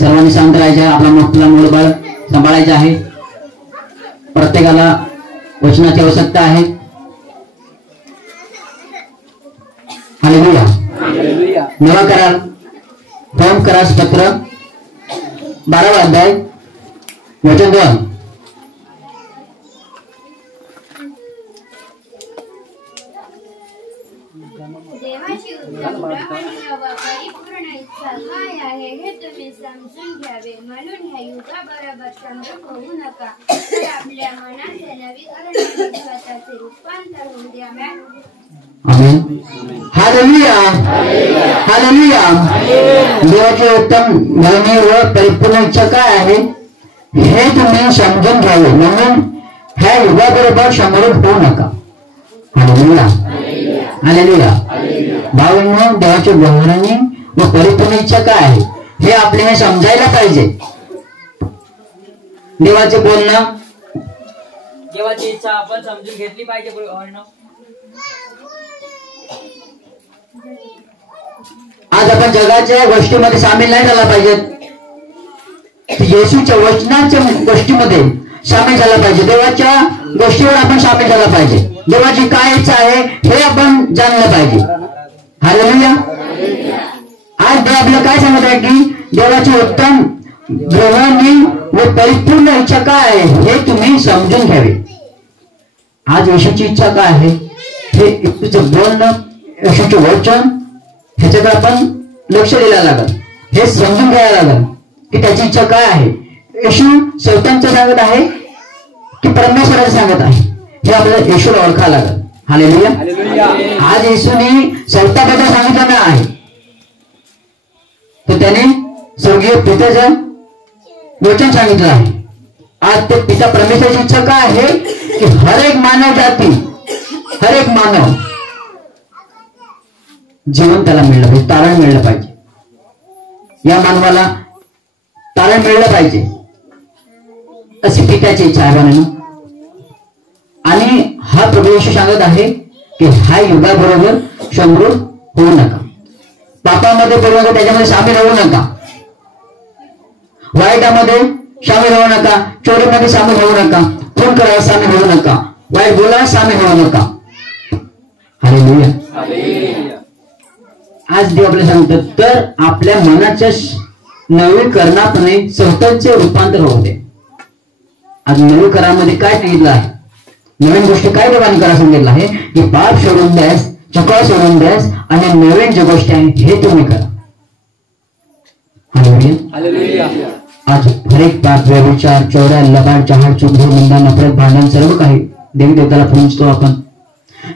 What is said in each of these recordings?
सर्वांनी शांत राहायचे, आपला मोठा मूलबळ सांभाळायचं आहे. प्रत्येकाला वचनाची आवश्यकता आहे. हालेलुया. नवा करार रोम करार पत्र 12वा अध्याय वचन 2. देवाची उत्तम ग्रहणीय व परिपूर्ण इच्छा काय आहे हे तुम्ही समजून घ्यावे. म्हणून ह्या युगाबरोबर संभ्रम होऊ नका, तर आपल्या मनाचे नवीकरण स्वतःचे रूपांतर होऊ द्या. आमेन. हालेलुया. हालेलुया. देवाची उत्तम ग्रहणीय व परिपूर्ण इच्छा काय आहे हे तुम्ही समजून घ्यावे. म्हणून ह्या युगाबरोबर समरूप होऊ नका. हालेलुया. हालेलुया. भावांनो, देवाची ग्रहणीय व परिपूर्ण इच्छा काय आहे हे आपल्याला समजायला पाहिजे. देवाचे बोलणं, देवाची इच्छा आपण समजून घेतली पाहिजे. आज आपण जगाच्या गोष्टीमध्ये सामील नाही झाला पाहिजे. येशूच्या वचनाच्या गोष्टीमध्ये सामील झाला पाहिजे. देवाच्या गोष्टीवर आपण सामील झाला पाहिजे. देवाची काय इच्छा आहे हे आपण जाणलं पाहिजे. हालेलुया. आज देव आपल्याला काय सांगत आहे की देवाची उत्तम ग्रहणीय व परिपूर्ण इच्छा काय आहे हे तुम्ही समजून घ्यावे. आज येशूची इच्छा काय आहे हे येशूचं बोलणं, येशूचं वचन ह्याच्याकडे आपण लक्ष द्यायला लागल. हे समजून घ्यायला लागल की त्याची इच्छा काय आहे. येशू शैतानचं सांगत आहे की परमेश्वराचं सांगत आहे हे आपल्याला येशूला ओळखायला लागल. हालेलुया. आज येशूने शैतानाबद्दल सांगितलं आहे तर त्याने स्वर्गीय पित्याचं वचन सांगितलं आहे. आज ते पिता परमेश्वराची इच्छा काय आहे की हर एक मानव जाती, हर एक मानव जीवन त्याला मिळलं पाहिजे, तारण मिळलं पाहिजे. या मानवाला तारण मिळलं पाहिजे अशी पित्याची इच्छा आहे म्हणून. आणि हा प्रभू येशू सांगत आहे की हा युगाबरोबर समृद्ध होऊ नका. पापामध्ये बरोबर त्याच्यामध्ये सामील होऊ नका. वाईटामध्ये सामील होऊ नका. चोरीमध्ये सामील होऊ नका. खून करायला सामील होऊ नका. वाईट बोलायला सामील होऊ नका. हालेलुया. आज देव आपल्याला सांगतात तर आपल्या मनाच्या नवीकरणापणे स्वतःचे रूपांतर होऊ दे. आज नवीकरणामध्ये काय सांगितलं आहे, नवीन गोष्टी काय देवाने करा सांगितलं आहे की पाप सोडून द्यास, चुका सोडून द्यास आणि नवीन जे गोष्टी आहेत हे तुम्ही करा. हालेलुया. आज हर एक पाप, व्यभिचार, चोऱ्या, लबाड, चहाड, चुगली, निंदा, नफरत, भांडण सर्व काही देवी देवताला पूजतो आपण.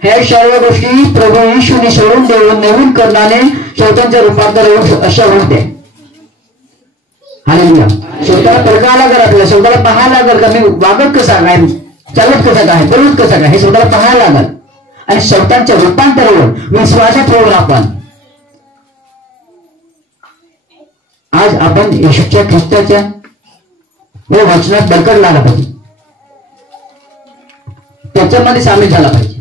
हे सर्व गोष्टी प्रभू येशूने सोडून देऊन नवीन करणाने स्वतःच्या रूपांतर अशा होते. हालेलुया. स्वतःला परकायला लागल, आपल्याला स्वतःला पाहायला लागल का मी वागत कसा काय, चालत कसा काय, बोलत कसा काय हे स्वतःला पाहायला लागल. आणि स्वतःच्या रूपांतरावर विश्वासात ठेवून आपण आज आपण येशूच्या ख्रिस्ताच्या व वचनात बळकट लागला पाहिजे. त्याच्यामध्ये सामील झाला पाहिजे.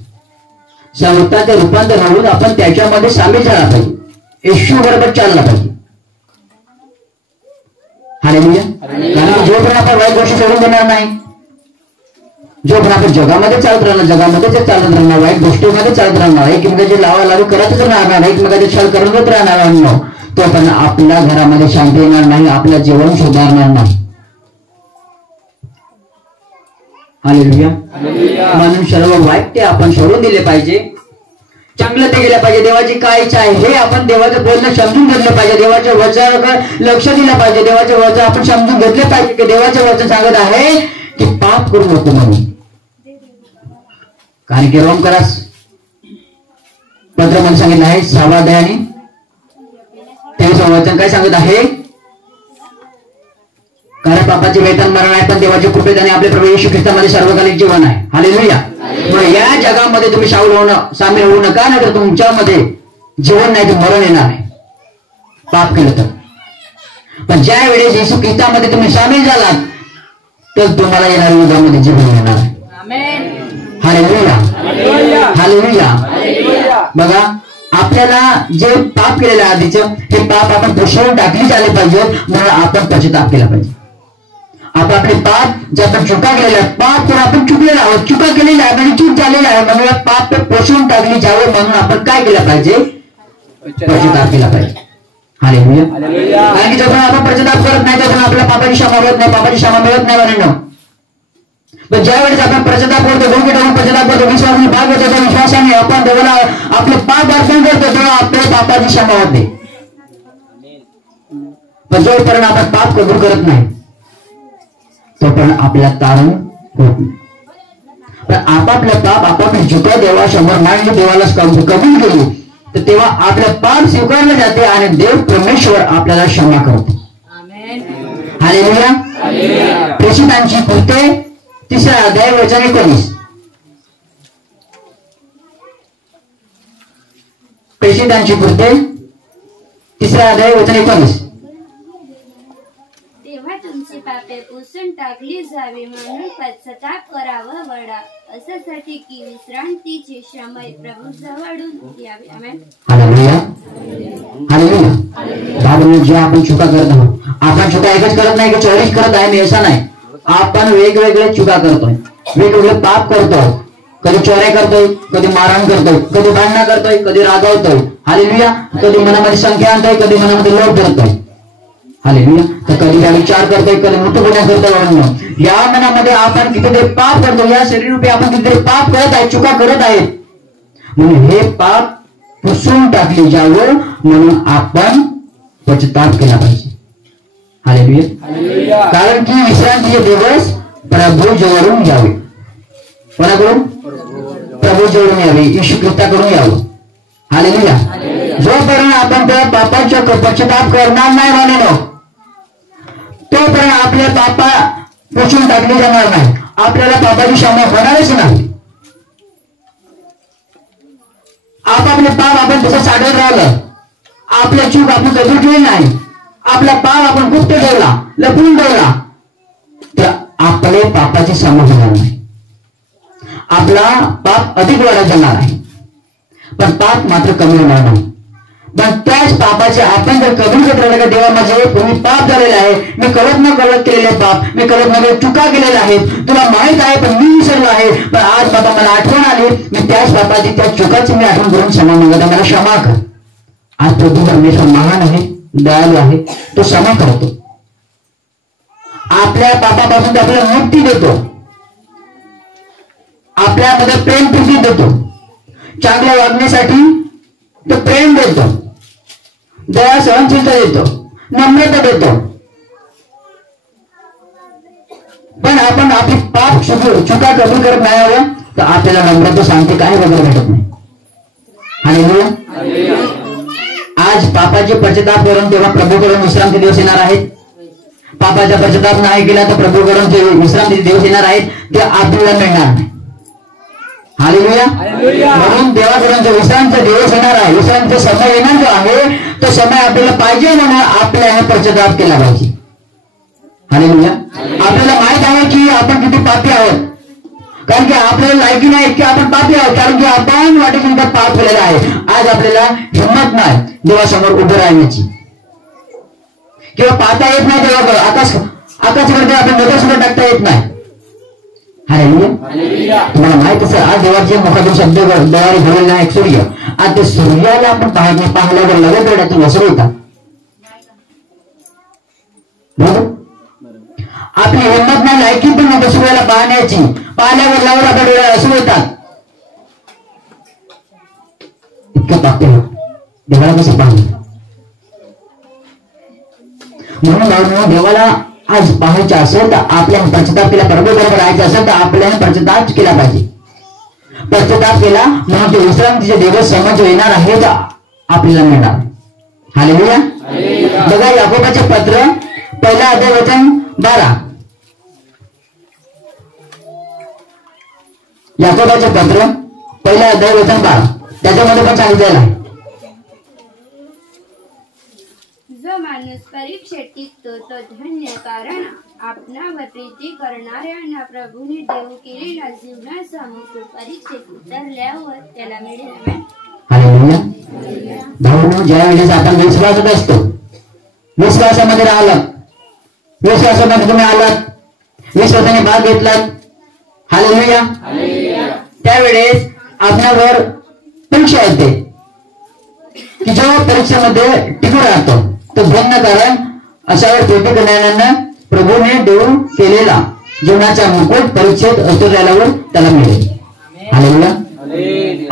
स्वतःच्या रूपांतर होऊन आपण त्याच्यामध्ये सामील झाला पाहिजे. येशू बरोबर चालला पाहिजे. हालेलुया. कारण जोपर्यंत आपण वाईट गोष्टी सोडून देणार नाही, जोपर्यंत आपण जगामध्ये चालत राहणार, जगामध्ये जे चालत राहणार, वाईट गोष्टीमध्ये चालत राहणार, एकमेकांची लावा लावी करतच राहणार, एकमेकांचे छळ करतच राहणार, तोपर्यंत आपल्या घरामध्ये शांती येणार नाही, आपलं जीवन सुधारणार नाही. हालेलुया. म्हणून सर्व वाईट ते आपण सोडून दिले पाहिजे, चांगलं ते गेलं पाहिजे. देवाची काय इच्छा आहे हे आपण देवाचं बोलणं समजून घेतलं पाहिजे. देवाच्या वचनाकडे लक्ष दिलं पाहिजे. देवाचे वचन आपण समजून घेतले पाहिजे की देवाचे वचन सांगत आहे की पाप करू नको म्हणून. कारण की रोम करास पत्र म्हणून सांगितलं आहे 6व्या अध्यायाने 23 वचन काय सांगत आहे, कारण पापाचे वेतन मरण आहे पण देवाच्या कृपेत आणि आपल्या प्रभू येशू ख्रिस्तामध्ये सर्वकालिक जीवन आहे. हालेलुया. मग या जगामध्ये तुम्ही सामील होऊ नका, नाही तर तुमच्यामध्ये जीवन नाही तर मरण येणार आहे पाप केलं तर. पण ज्या वेळेस येशू ख्रिस्तामध्ये तुम्ही सामील झालात तर तुम्हाला येणाऱ्या युगामध्ये जीवन येणार आहे. हालेलुया. हालेलुया. बघा आपल्याला जे पाप केलेलं आहे आधीचं हे पाप आपण पुसून टाकली झाले पाहिजे, म्हणून आपण पश्चाताप केला पाहिजे. आपले पाप जे आपण चुका केलेल्या आहेत, पाप करून आपण चुकलेला आहोत, चुका केलेल्या आहेत आणि चूक झालेला आहे, म्हणून पाप पुसून टाकली जावं म्हणून आपण काय केलं पाहिजे, पश्चाताप केला पाहिजे. हालेलुया. कारण की जोपर्यंत आपण पश्चाताप करत नाही तोपर्यंत आपल्या पापाची क्षमा होत नाही, पापाची क्षमा मिळत नाही म्हणून. पण ज्या वेळेस आपण पश्चाताप करतो, डोके टाकून पश्चाताप करतो, विश्वासाने भाग घेतो, त्या विश्वासाने आपण देवाला आपले पाप अर्पण करतो, तेव्हा आपल्या पापाची क्षमा होत नाही. पण जोपर्यंत आपण पाप कबूल करत नाही तोपर्यंत आपल्याला तारण होत नाही. पण आपापल्या पाप आपापली चुका देवासमोर मांडली, देवाला कबूल केली तर तेव्हा आपलं पाप स्वीकारले जाते आणि देव परमेश्वर आपल्याला क्षमा करतो. हालेलुया. प्रेषितांची कृत्ये 3 अध्याय वचन 19. प्रेषितांची कृत्ये 3 अध्याय वचन 19. तेव्हा तुमची पापे पुसून टाकली जावी म्हणून पश्चाताप करावा वडा, अशासाठी की विश्रांतीचे समय प्रभू जवळून यावे. आमेन. हालेलुया. हालेलुया. बाबा जे आपण चुका करत आहोत, आपण चुका एकच करत नाही की 24 करत आहे, मी असा नाही. आपण वेगवेगळे चुका करतोय, वेगवेगळे पाप करतोय. कधी चोऱ्या करतोय, कधी मारहाण करतोय, कधी भांडणं करतोय, कधी रागावतोय. हालेलुया. कधी मनामध्ये संख्या आणतोय, कधी मनामध्ये लोभ करतोय. हालेलुया. तर कधी विचार करतोय, कधी मुठगुण्या करतोय. या मनामध्ये आपण कितीतरी पाप करतो, या शरीरूपी आपण कितीतरी पाप करत आहे, चुका करत आहेत. म्हणून हे पाप पुसून टाकले जावं म्हणून आपण पश्चाताप केला पाहिजे. हालेलुया. कारण की विश्रांतीचे दिवस प्रभू जवळून यावे. कोणाकडून? प्रभू जवळून यावे, येशू ख्रिस्ताकडून यावं. हालेलुया. जोपर्यंत आपण त्या पापाचा पश्चाताप करणार नाही म्हणून तोपर्यंत आपले पापा पुसून टाकले जाणार नाही, आपल्याला पापाची क्षमा होणारच नाही. आपापले पाप आपण तसं साठवत राहिलं, आपल्या चूक आपण कबूल केली नाही, आपला पाप आपण गुप्त ठेवला, लपवून ठेवला, तर आपले पापाची क्षमा होणार नाही. आपला पाप अधिक वाढत जाणार आहे, पण पाप मात्र कमी होणार नाही. पण त्याच पापाचे आपण जर कबूल करत राहिलं का देवा माझे पूर्वी पाप झालेला आहे, मी कळत न कळत केलेले पाप, मी कळत न चुका केलेल्या आहेत, तुला माहित आहे पण मी विसरलो आहे, पण आज बाबा मला आठवण आली, मी त्याच पापाची त्या चुकाची मी आठवण करून क्षमा मागत, मला क्षमा कर. आज प्रभू परमेश्वर महान आहे, दयाळू आहे, तो क्षमा करतो. आपल्या पापापासून आपल्याला मुक्ती देतो, आपल्यामध्ये प्रेम प्रीती देतो, चांगल्या वागण्यासाठी तो प्रेम देतो, दया सहनशीलता देतो, नम्रता देतो. पण आपण आपली पाप चुका कबूल करत नाही हवं तर आपल्याला नम्रता शांती काय वगैरे भेटत नाही. हालेलुया. आज पापाचे पश्चाताप करून तेव्हा प्रभूकडून विश्रांती दिवस येणार आहेत. पापाचा पश्चाताप नाही केला तर प्रभूकडून जे विश्रांती दिवस येणार आहेत ते आपल्याला मिळणार नाही. हालेलुया. म्हणून देवाकडून जो विश्रांतीचा दिवस येणार आहे, विश्रांतीचा समय येणार जो आहे, तो समय आपल्याला पाहिजे म्हणून आपल्याला पश्चाताप केला पाहिजे. हालेलुया. आपल्याला माहित आहे की आपण किती पापी आहोत, कारण की आपल्याला लायकी नाही की आपण पापी आहोत, कारण की आपण वाटेपर्यंत पाप केलेला आहे. आज आपल्याला हिंमत नाही देवासमोर उभं राहण्याची, किंवा पाहता येत नाही देवाकडे, आकाशाकडे आपण नजर सुद्धा टाकता येत नाही. हालेलुया. तुम्हाला माहित असेल आज देवाच्या मुखातून शब्द दयाने भरलेला आहे सूर्य. आज ते सूर्याला आपण पाहिल्यावर लगेच डोळ्यातून असं होता. बरोबर. आपली हिंमत नाही, लायकी पण नाही सूर्याला पाहण्याची, पाहिल्यावर लावून आपल्या डोळ्याला असं होतात. इतकं पाहते देवाला कसं पाहिलं. म्हणून देवाला आज पाहायचं असेल तर आपल्याला पश्चाताप केला, बरोबर राहायचं असेल तर आपल्याला पश्चाताप केला पाहिजे. पश्चाताप केला म्हणून ते विश्रांतीचे दिवस समज येणार आहे तर आपल्याला मिळणार. हालेलुया. बघा याकोबाचे पत्र 1 अध्याय वचन 12. याकोबाचे पत्र 1 अध्याय वचन 12 त्याच्यामध्ये पण सांगितलेलं आहे. जो माणूस परीक्षेत टिकतो तो धन्य, कारण आपणावर प्रीती करणाऱ्यांना प्रभूने देऊ केलेला जीवनाचा मुकुट परीक्षेत उतरल्यावर त्याला मिळेल. हालेलुया. भाऊ, ज्या वेळेस आपण विश्वासात असतो, विश्वासामध्ये राहिलात, विश्वासामध्ये तुम्ही आलात, विश्वासाने भाग घेतलात, हालेलुया, त्यावेळेस आपल्यावर परीक्षा येते की जेव्हा परीक्षेमध्ये टिकून राहतो तो धन्य, कारण अशावर कृती करणाऱ्यांना प्रभूने देऊ केलेला जीवनाचा मुकुट परीक्षेत उतरल्यावर त्याला मिळेल. हालेलुया.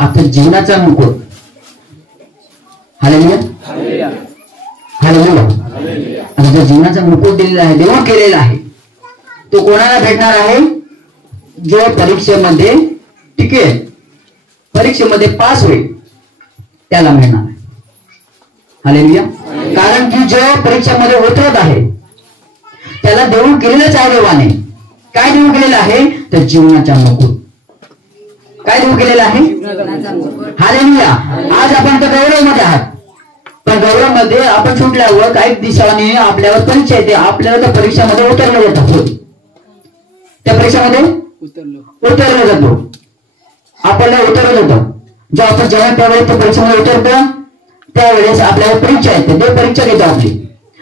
आपल्या जीवनाचा मुकुट, हालेलुया, हालेलुया, आता जो जीवनाचा मुकुट दिलेला आहे, देऊ केलेला आहे, तो कोणाला भेटणार आहे? जो परीक्षेमध्ये टिकेल, परीक्षेमध्ये पास होईल, त्याला मिळणार आहे. हालेलुया. कारण की जो परीक्षेमध्ये उतरत आहे त्याला देऊ केलेलंच आहे देवाने. काय देऊ केलेलं आहे? तर जीवनाचा मुकुट. काय देऊ केलेलं आहे? हालेलुया. आज आपण तर गौरव मध्ये आहात, पण गौरव मध्ये आपण सुटल्यावर काही दिवसांनी आपल्यावर परीक्षा येते, आपल्याला त्या परीक्षेमध्ये उतरलं जातं. त्या परीक्षेमध्ये उतरलं जातो, आपल्याला उतरलं जातं. जो आपण जेव्हा त्यावेळेस त्या परीक्षेमध्ये उतरतो त्यावेळेस आपल्याला परीक्षा येते, ते परीक्षा घेतो आपली,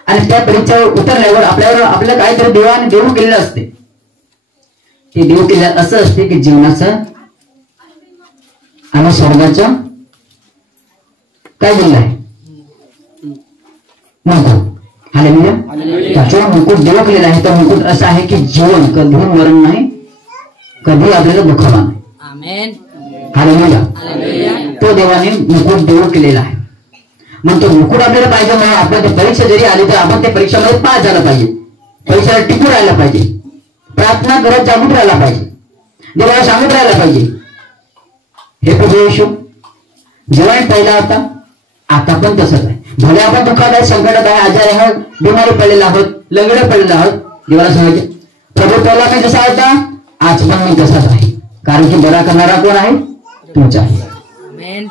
आणि त्या परीक्षेवर उतरल्यावर आपल्याला काहीतरी देवाने देऊ केलेलं असते. ते देऊ केलेलं असं असते की जीवनाचं आणि स्वर्गाचं काय दिलं आहे? मुकुट. हालेलुया. त्याचा मुकुट देऊ केलेला आहे. तो मुकुट असा आहे की जीवन कधी मरण नाही, कधी आपल्याला दुःखवा नाही. हालेलुया. तो देवाने मुकुट देऊ केलेला आहे. मग तो मुकुट आपल्याला पाहिजे, म्हणून आपण ते परीक्षा जरी आली तर आपण त्या परीक्षेमध्ये पास झाला पाहिजे, परीक्षेला टिकून राहायला पाहिजे, प्रार्थना करत जागून राहायला पाहिजे, देवाला सांगत राहायला पाहिजे. हे प्रभू येशू जेव्हा पहिला होता, आता पण तसंच आहे. भले आपण दुःखात आहे, संकटात आहे, आजारी आहोत, बिमारी पडलेला आहोत, लंगडे पडलेला आहोत, देवाला सांगायचे प्रभू पहिला मी जसा होता आज पण मी तसाच आहे, कारण की बरा करणारा कोण आहे? तुमचा आहे.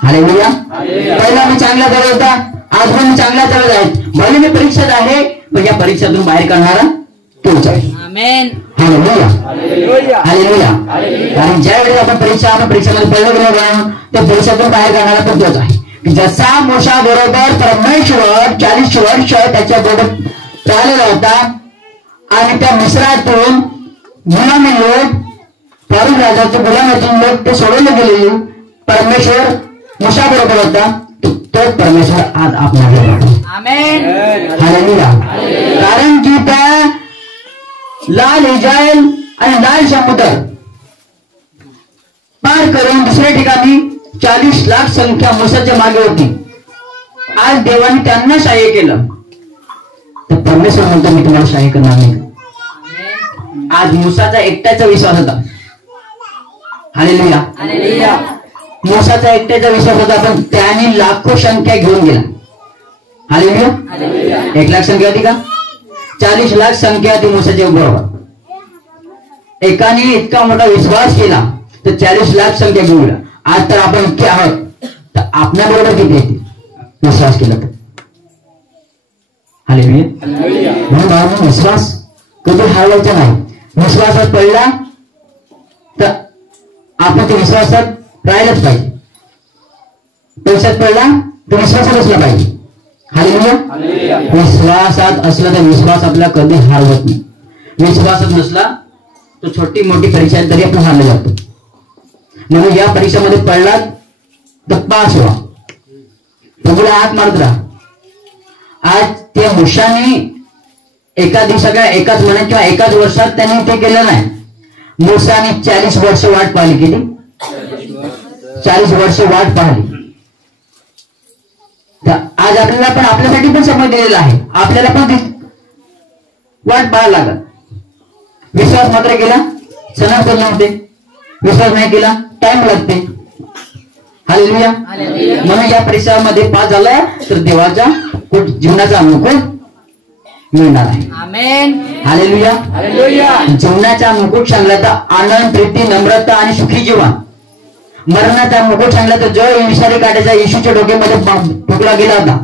हालेलुया. पहिला मी चांगला जवळ होता, आज पण मी चांगल्या जवळ आहे. भले मी परीक्षेत आहे, पण या परीक्षेतून बाहेर काढणारा तुमचा आहे. हालेलुया. हालेलुया. कारण ज्या वेळेस आपण परीक्षेमध्ये पहिलं गेलो, त्या परीक्षेतून बाहेर काढणारा पण तोच आहे. जसा मोशा बरोबर परमेश्वर 40 वर्ष त्याच्या बरोबर राहिलेला होता, आणि त्या मिस्रातून गुलामी लोक, फारूक राजाच्या गुलामीतून लोक ते सोडवले गेलेले, परमेश्वर मोशा बरोबर होता, तोच परमेश्वर आज आपल्याला. हालेलुया. कारण की त्या लाल इस्रायल आणि लाल समुद्र पार करून दुसऱ्या ठिकाणी 40 लाख संख्या मोसाच्या मागे होती. आज देवाने त्यांना सहाय्य केलं, तर परमेश्वर म्हणतो मी तुम्हाला सहाय्य करणार नाही. आज मूसाचा एकट्याचा विश्वास होता. हालेलुया. मूसाचा एकट्याचा विश्वास होता, पण त्याने लाखो संख्या घेऊन गेला. हालेलुया. 1 लाख संख्या होती का? 40 लाख संख्या होती मूसाच्या बरोबर. एकाने इतका मोठा विश्वास केला तर 40 लाख संख्या घेऊन गेला. आज तर आपण इतके आहोत, तर आपल्या बरोबर किती येते विश्वास केला तर? हालेलुया. म्हणून विश्वास कधी हरवायचा नाही. विश्वासात पडला तर आपण त्या विश्वासात राहिलंच पाहिजे. पैशात पडला तर विश्वासात असला पाहिजे. हालेलुया. विश्वासात असला तर विश्वास आपला कधी हरवत नाही. विश्वासात नसला तर छोटी मोठी परीक्षा तरी आपण हारले जातो. म्हणून या परीक्षेमध्ये पडलात तर पास व्हा, प्रभूला हात मारत राहा. आज त्या मुशाने एका दिवसाला, एकाच महिन्यात किंवा एकाच वर्षात त्यांनी ते केलं नाही. मूसाने 40 वर्ष वाट पाहिली. किती? 40 वर्ष वाट पाहिली. तर आज आपल्याला पण, आपल्यासाठी पण समय दिलेला आहे, आपल्याला पण वाट पाहायला लागत. विश्वास मात्र केला सणा पण नव्हते, विश्वास नाही केला टाइम लागते. हालेलुया. म्हणून या परीक्षेमध्ये पास झाला तर देवाचा जीवनाचा मुकुट मिळणार आहे. हालेलुया. जीवनाचा मुकुट सांगला तर आनंद, प्रीती, नम्रता आणि सुखी जीवन. मरणाचा मुकुट सांगला तर जो विषारी काट्याचा येशूच्या डोक्यामध्ये ठोकला गेला होता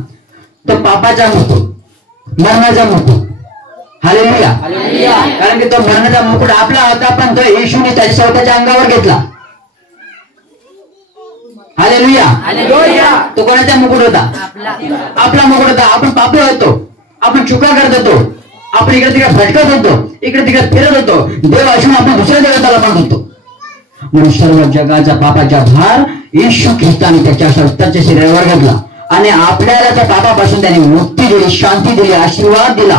तो पापाचा मुकुट, मरणाचा मुकुट. हालेलुया. कारण की तो मरणाचा मुकुट आपला होता, पण तो येशूने त्याच्या स्वतःच्या अंगावर घेतला. हालेलुया. तो कोणाचा मुकुट होता? आपला मुकुट होता. आपण पापी होतो, आपण चुका करत होतो, आपण इकडे तिकडे भटकत होतो, इकडे तिकडे फिरत होतो, देव असून आपण दुसऱ्या देवताला मानत होतो. म्हणून सर्व जगाचा पापाचा भार येशू ख्रिस्ताने त्याच्या स्वतःच्या शरीरावर घेतला आणि आपल्याला त्या पापापासून त्याने मुक्ती दिली, शांती दिली, आशीर्वाद दिला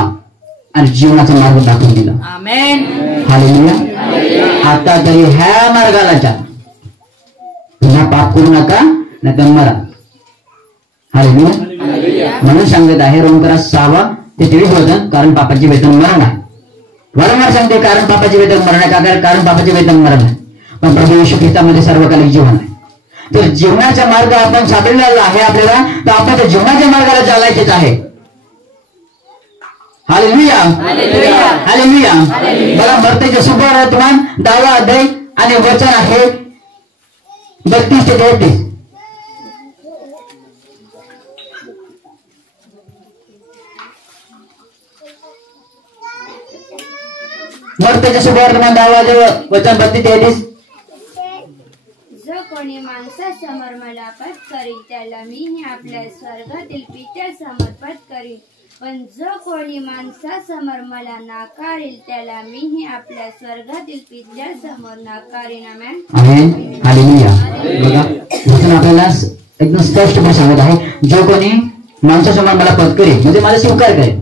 आणि जीवनाचा मार्ग दाखवून दिला. आमेन. हालेलुया. आता तरी ह्या मार्गाला जा, पुन्हा पाप करू नका, नाही तर मरा. हालेलुया. म्हणून सांगत आहे रोमकरात 6:23 वचन, कारण पापाचे वेतन मरण आहे. वारंवार सांगते कारण पापाचे वेतन मरण आहे, कारण पापाचे वेतन मरण आहे, पण प्रभू येशू ख्रिस्तामध्ये सर्वकालिक जीवन आहे. तर जीवनाचा मार्ग आपण सापडलेला आहे आपल्याला, तर आपण त्या जीवनाच्या मार्गाला चालायचेच आहे. हालेलुया. हालेलुया. बघा मर्त्याचे सुवर्तमान 10वा अध्याय आणि वचन आहे 32 ते 33. मर्त्याचे सुवर्तमान 10वा अध्याय वचन 32 ते 33. जो कोणी माणसासमोर मला पद करील त्याला मीही आपल्या स्वर्गातील पित्यासमोर पद करील, पण जो कोणी माणसासमोर मला नाकारेल त्याला मीही आपल्या स्वर्गातील पित्यासमोर नाकारेन. आमेन. आमेन. हालेलुया. बघा वचन आपल्याला एकदम स्पष्टपणे सांगत आहे, जो कोणी माणसासमोर मला पद करेल म्हणजे मला स्वीकार करेल,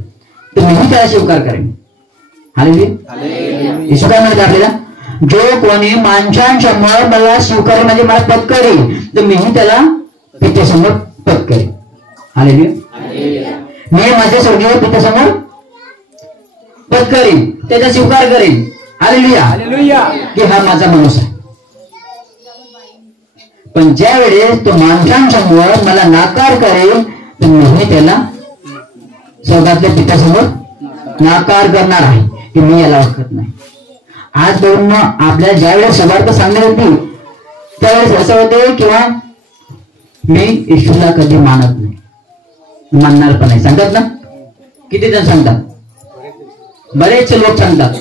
तर मीही त्याला स्वीकार करेन. हालेलुया. येशू काय म्हणत आपल्याला, जो कोणी माणसांसमोर मला स्वीकारेल म्हणजे मला पद करेल, तर मीही त्याला पित्यासमोर पद करेल. हालेलुया. मी माझ्या स्वर्गीय पित्यासमोर पद करीन, त्याचा स्वीकार करीन. हालेलुया. की हा माझा माणूस आहे. पण ज्या वेळेस तो माणसांसमोर मला नाकार करेल, तर मी त्याला स्वर्गातल्या पित्यासमोर नाकार करणार आहे की मी याला ओळखत नाही. आज बघून आपल्याला ज्या वेळेस सवार्थ सांगण्यात येतील त्यावेळेस असं होते किंवा मी येशूला कधी मानत नाही, मानणार पण नाही. सांगतात ना, किती जण सांगतात, बरेच लोक सांगतात.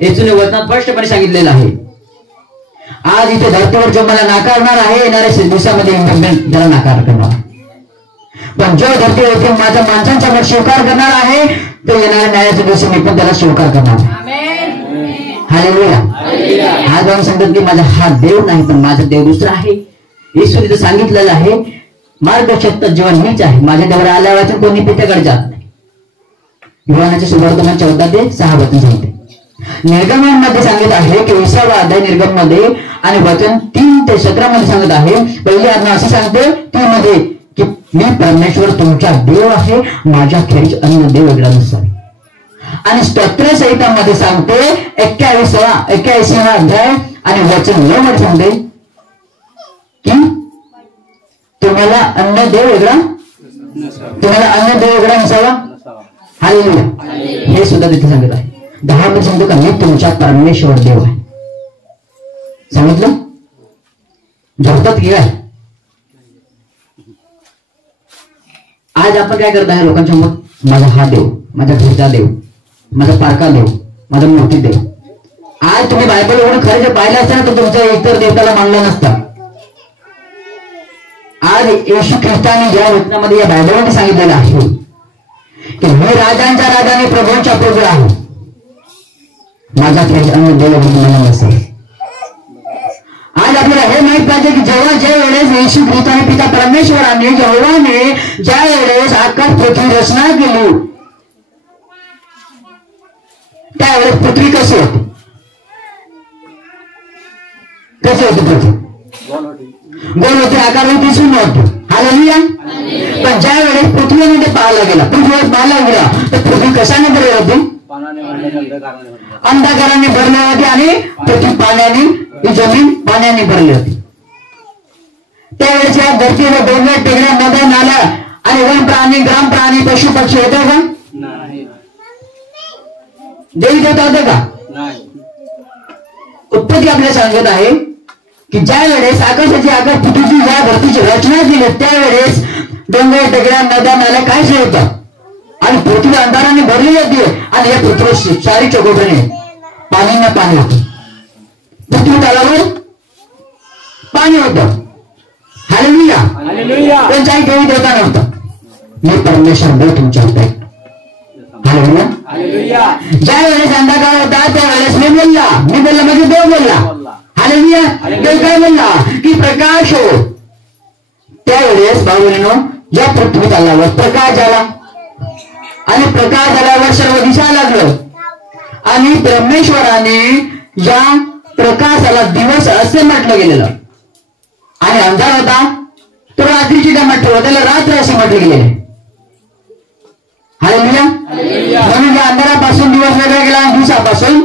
येशूने वचनात स्पष्टपणे सांगितलेलं आहे, आज इथे धरतीवर जो मला नाकारणार आहे येणाऱ्या दिवसामध्ये त्याला नाकार करणार आहे, पण जो धरतीवर माझ्या माणसांसमोर स्वीकार करणार आहे तो येणाऱ्या न्यायाच्या दिवशी मी पण त्याला स्वीकार करणार आहे. हालेलुया. आज जाऊन सांगतात की माझा हा देव नाही पण माझा देव दुसरा आहे. येशू तिथे सांगितलेलं आहे, मार्ग सत्य जीवन मीच आहे, माझ्या देवाला आल्यावर कोणी पित्याकडे जात नाही. योहानाचे सुवर्तमान 14 ते 6 वचन सांगते. निर्गमनमध्ये सांगत आहे की 20वा अध्याय निर्गम मध्ये आणि वचन 3 ते 17 मध्ये सांगत आहे. पहिली आज्ञा असे सांगते 3 मध्ये की मी परमेश्वर तुमचा देव आहे, माझ्या खेरीज अन्य देव वेगळा नसावे. आणि स्तोत्र संहितामध्ये सांगते 81वा अध्याय आणि वचन 9 मध्ये सांगते की तुम्हाला अन्य देव वेगळा नसावा. हालेलुया. हे सुद्धा तिथे सांगत आहे. 10 मध्ये सांगतो का मी तुमचा परमेश्वर देव आहे. सांगितलं झोपतात की काय? आज आपण काय करत आहे लोकांसमोर, माझा हा देव, माझ्या घरचा देव, माझा पारका देव, माझा मूर्ती देव. आज तुम्ही बायबल एवढं खरं जर पाहिलं असतं ना तर तुमच्या इतर देवताला मानलं नसतं. आज येशू ख्रिस्ताने या वचनामध्ये या बायबलमध्ये सांगितलेलं आहे की मी राजांचा राजा आणि प्रभूंचा प्रभू आहे, माझा खेळ अन्य देव मला नसेल. आज आपल्याला हे माहित पाहिजे की जेव्हा ज्या वेळेस येशू ख्रिस्ताने पिता परमेश्वराने यहोवाने ज्या वेळेस आकाश पृथ्वी रचना केली त्यावेळेस पृथ्वी कशी होती? कशी होती पृथ्वी? गोल होती, आकार दिसून नव्हती. हालेलुया. पण ज्या वेळेस पृथ्वीमध्ये पाहायला गेला, पृथ्वीवर पाहायला गेला तर पृथ्वी कशाने भरली होती? अंधकाराने भरली होती आणि पृथ्वी पाण्याने, ही जमीन पाण्याने भरली होती. त्यावेळेस या धरतीवर डोंगर, टेकड्या, नद्या, नाल्या आणि वन प्राणी, ग्राम प्राणी, पशु पक्षी होते का? देवी देवता होते का? उत्पत्ती आपल्याला सांगत आहे की ज्या वेळेस आकाश पृथ्वीची ज्या धरतीची रचना केली त्यावेळेस डोंगर, टेकड्या, नद्या, नाल्या काहीच नव्हतं आणि पृथ्वी अंधाराने भरली होती आणि या पृथ्वी चारी चौकोटीने पाणी होतं. पृथ्वी तलावर पाणी होतं त्यांचाही देवी देवता नव्हता. मी परमेश्वर देव तुमच्याकडे. हालेलुया. ज्या वेळेस अंधकार होता त्यावेळेस मी बोलला म्हणजे देव बोलला. हालेलुया. देव काय बोलला की प्रकाश हो. त्यावेळेस भाऊबहिणीनो या पृथ्वी तलावर प्रकाश झाला आणि प्रकाश झाल्यावर सर्व दिसायला लागलं आणि परमेश्वराने या प्रकाशाला दिवस असे म्हटलं गेलेलं आणि अंधार होता तो रात्रीची किंमत ठेवला त्याला रात्र असे म्हटले गेले. हालेलुया. म्हणून या अंधारापासून दिवस वेगळा गेला आणि दिवसापासून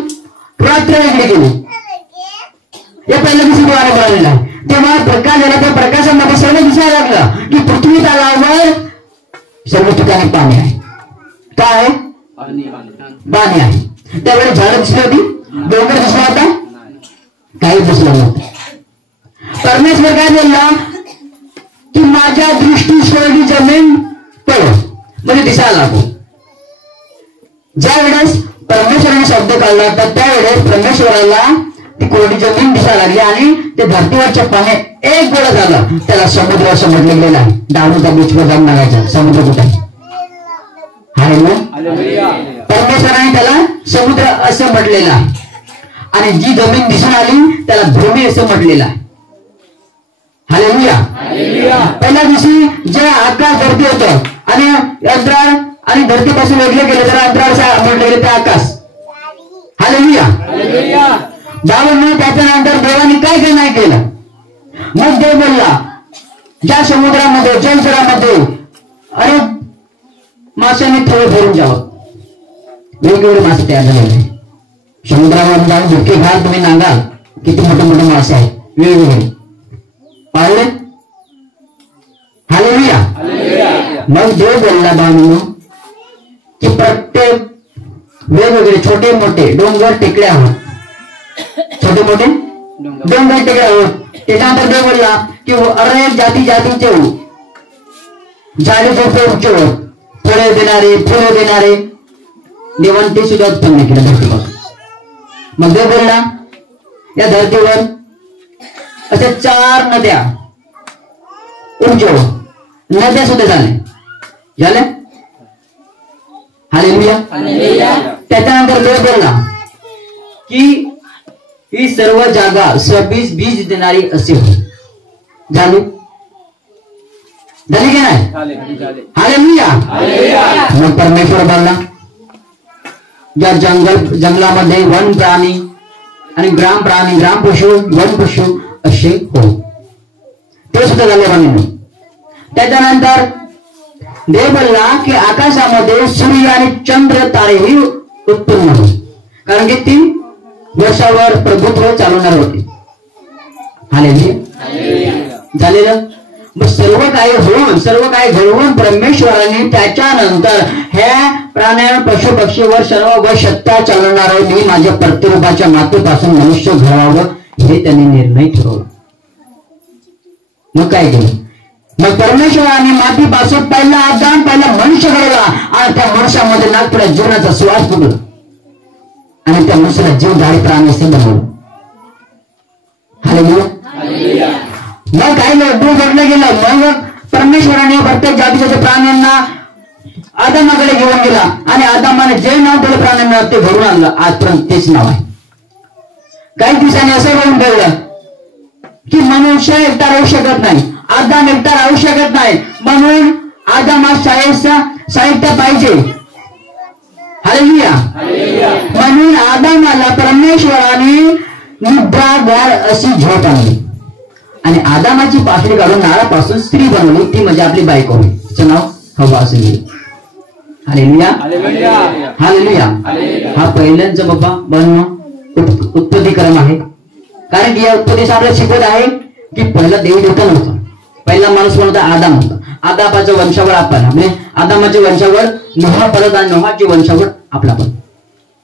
रात्र वेगळी गेली. हे पहिल्या दिवशी द्वारे बनवलेला तेव्हा प्रकाश झाला. त्या प्रकाशामध्ये सर्व दिसायला लागलं की पृथ्वी तलावर सर्व ठिकाणी पाणी आहे. काय आहे? पाणी आहे. त्यावेळी झाडं दिसली होती, डोंगर दिसला होता, काही दिसलं नव्हतं. परमेश्वर काय बोलला की माझ्या दृष्टीसोडी जमीन पड म्हणजे दिसायला लागो. ज्या वेळेस परमेश्वराने शब्द काढला तर त्यावेळेस परमेश्वराला ती कोरडी जमीन दिसायला लागली आणि ते धरतीवरच्या पाणी एक गोळा झालं. त्याला समुद्र असं म्हटलं गेलेलं आहे. डावणूचा बीचवर जाऊन लागायचा समुद्र कुठे आहे. परमेश्वराने त्याला समुद्र असं म्हटलेलं आहे आणि जी जमीन दिसून आली त्याला भूमी असं म्हटलेलं आहे. हालेलुया. पहिल्या दिवशी जे आकाश धरती होतं आणि अंतराळ आणि धरतीपासून वेगळे केले तर अंतराळ म्हटलं गेलं ते आकाश. हालेलुया. बाबांना त्याच्यानंतर देवाने काय काय नाही केलं. मग देव बोलला ज्या समुद्रामध्ये जलचरामध्ये आणि माशाने थोडे भरून जावं. वेगवेगळे मासे तयार झालेले समुद्रावर जाऊन धुके घाल तुम्ही नांगाल किती मोठे मोठे मासे आहेत वेगवेगळे पाहिले. हालेलुया. मग देव बोलला बाबांनो की प्रत्येक वेगवेगळे छोटे मोठे डोंगर टेकड्या आहोत. छोटे मोठे डोंगर टेकड्या आहोत. त्याच्यानंतर देव बोलला की अनेक जाती जातीचे झाडे झोपे उच्च फळे देणारे फुले देणारे देवाने ते सुद्धा उत्पन्न केलं धरतीपासून. मग देव बोलला या धरतीवर असे 4 नद्या उंच नद्या सुद्धा झाल्या. हालेलुया. त्याच्यानंतर देव बोलला की ही सर्व जागा सबीज बीज देणारी असे हो. झाली की नाही. हालेलुया. मग परमेश्वर बोलला ज्या जंगलामध्ये वन प्राणी आणि ग्राम प्राणी ग्राम पशु वन पशु असे हो. ते सुद्धा झाले म्हणून. त्याच्यानंतर देव बोलला की आकाशामध्ये सूर्य आणि चंद्र तारेही उत्पन्न हो कारण की 3 वर्षावर प्रभुत्व चालवणार होते. हालेलुया. झालेलं. मग सर्व काही घडवून परमेश्वराने त्याच्यानंतर ह्या प्राण्या पशु पक्षीवर सर्व सत्ता चालवणार मी माझ्या प्रतिरूपाच्या मातेपासून मनुष्य घडवावं हे त्यांनी निर्णय ठरवला. मग काय केलं. मग परमेश्वराने मातीपासून पहिला मनुष्य घडवला आणि त्या मनुष्यामध्ये नागपुरात जीवनाचा श्वास फुटला आणि त्या मनुष्याला जीव धारी प्राणी असे बनवलं. हालेलुया. मग काही दूर घडलं गेलं. मग परमेश्वराने प्रत्येक जातीच्या प्राण्यांना आदामाकडे घेऊन गेला आणि आदामाने जे नाव दिलं प्राण्यांना ते घडून आणलं. आजपर्यंत तेच नाव आहे. काही दिवसांनी असं म्हणून ठेवलं की मनुष्य एकटा राहू शकत नाही, आदाम एकटा राहू शकत नाही, म्हणून आदामा साहित्य पाहिजे. हालेलुया. म्हणून आदामाला परमेश्वराने निद्रागार अशी झोप आणली आणि आदामाची पाखडी काढून नाळापासून स्त्री बनवली. ती म्हणजे आपली बायको होती. तिचं नाव हवा असेल. हालेलुया. हालेलुया. हा पहिल्यांचा बाबा बनणं उत्पत्तीक्रम आहे. कारण की या उत्पत्तीस आपल्याला शिकवत आहे की पहिला देव देवता नव्हता. पहिला माणूस कोणता आदाम होता. आदामाच्या वंशावर आपण म्हणजे आदामाच्या वंशावर नोहा परत आणि नोहाच्या वंशावर आपला पण.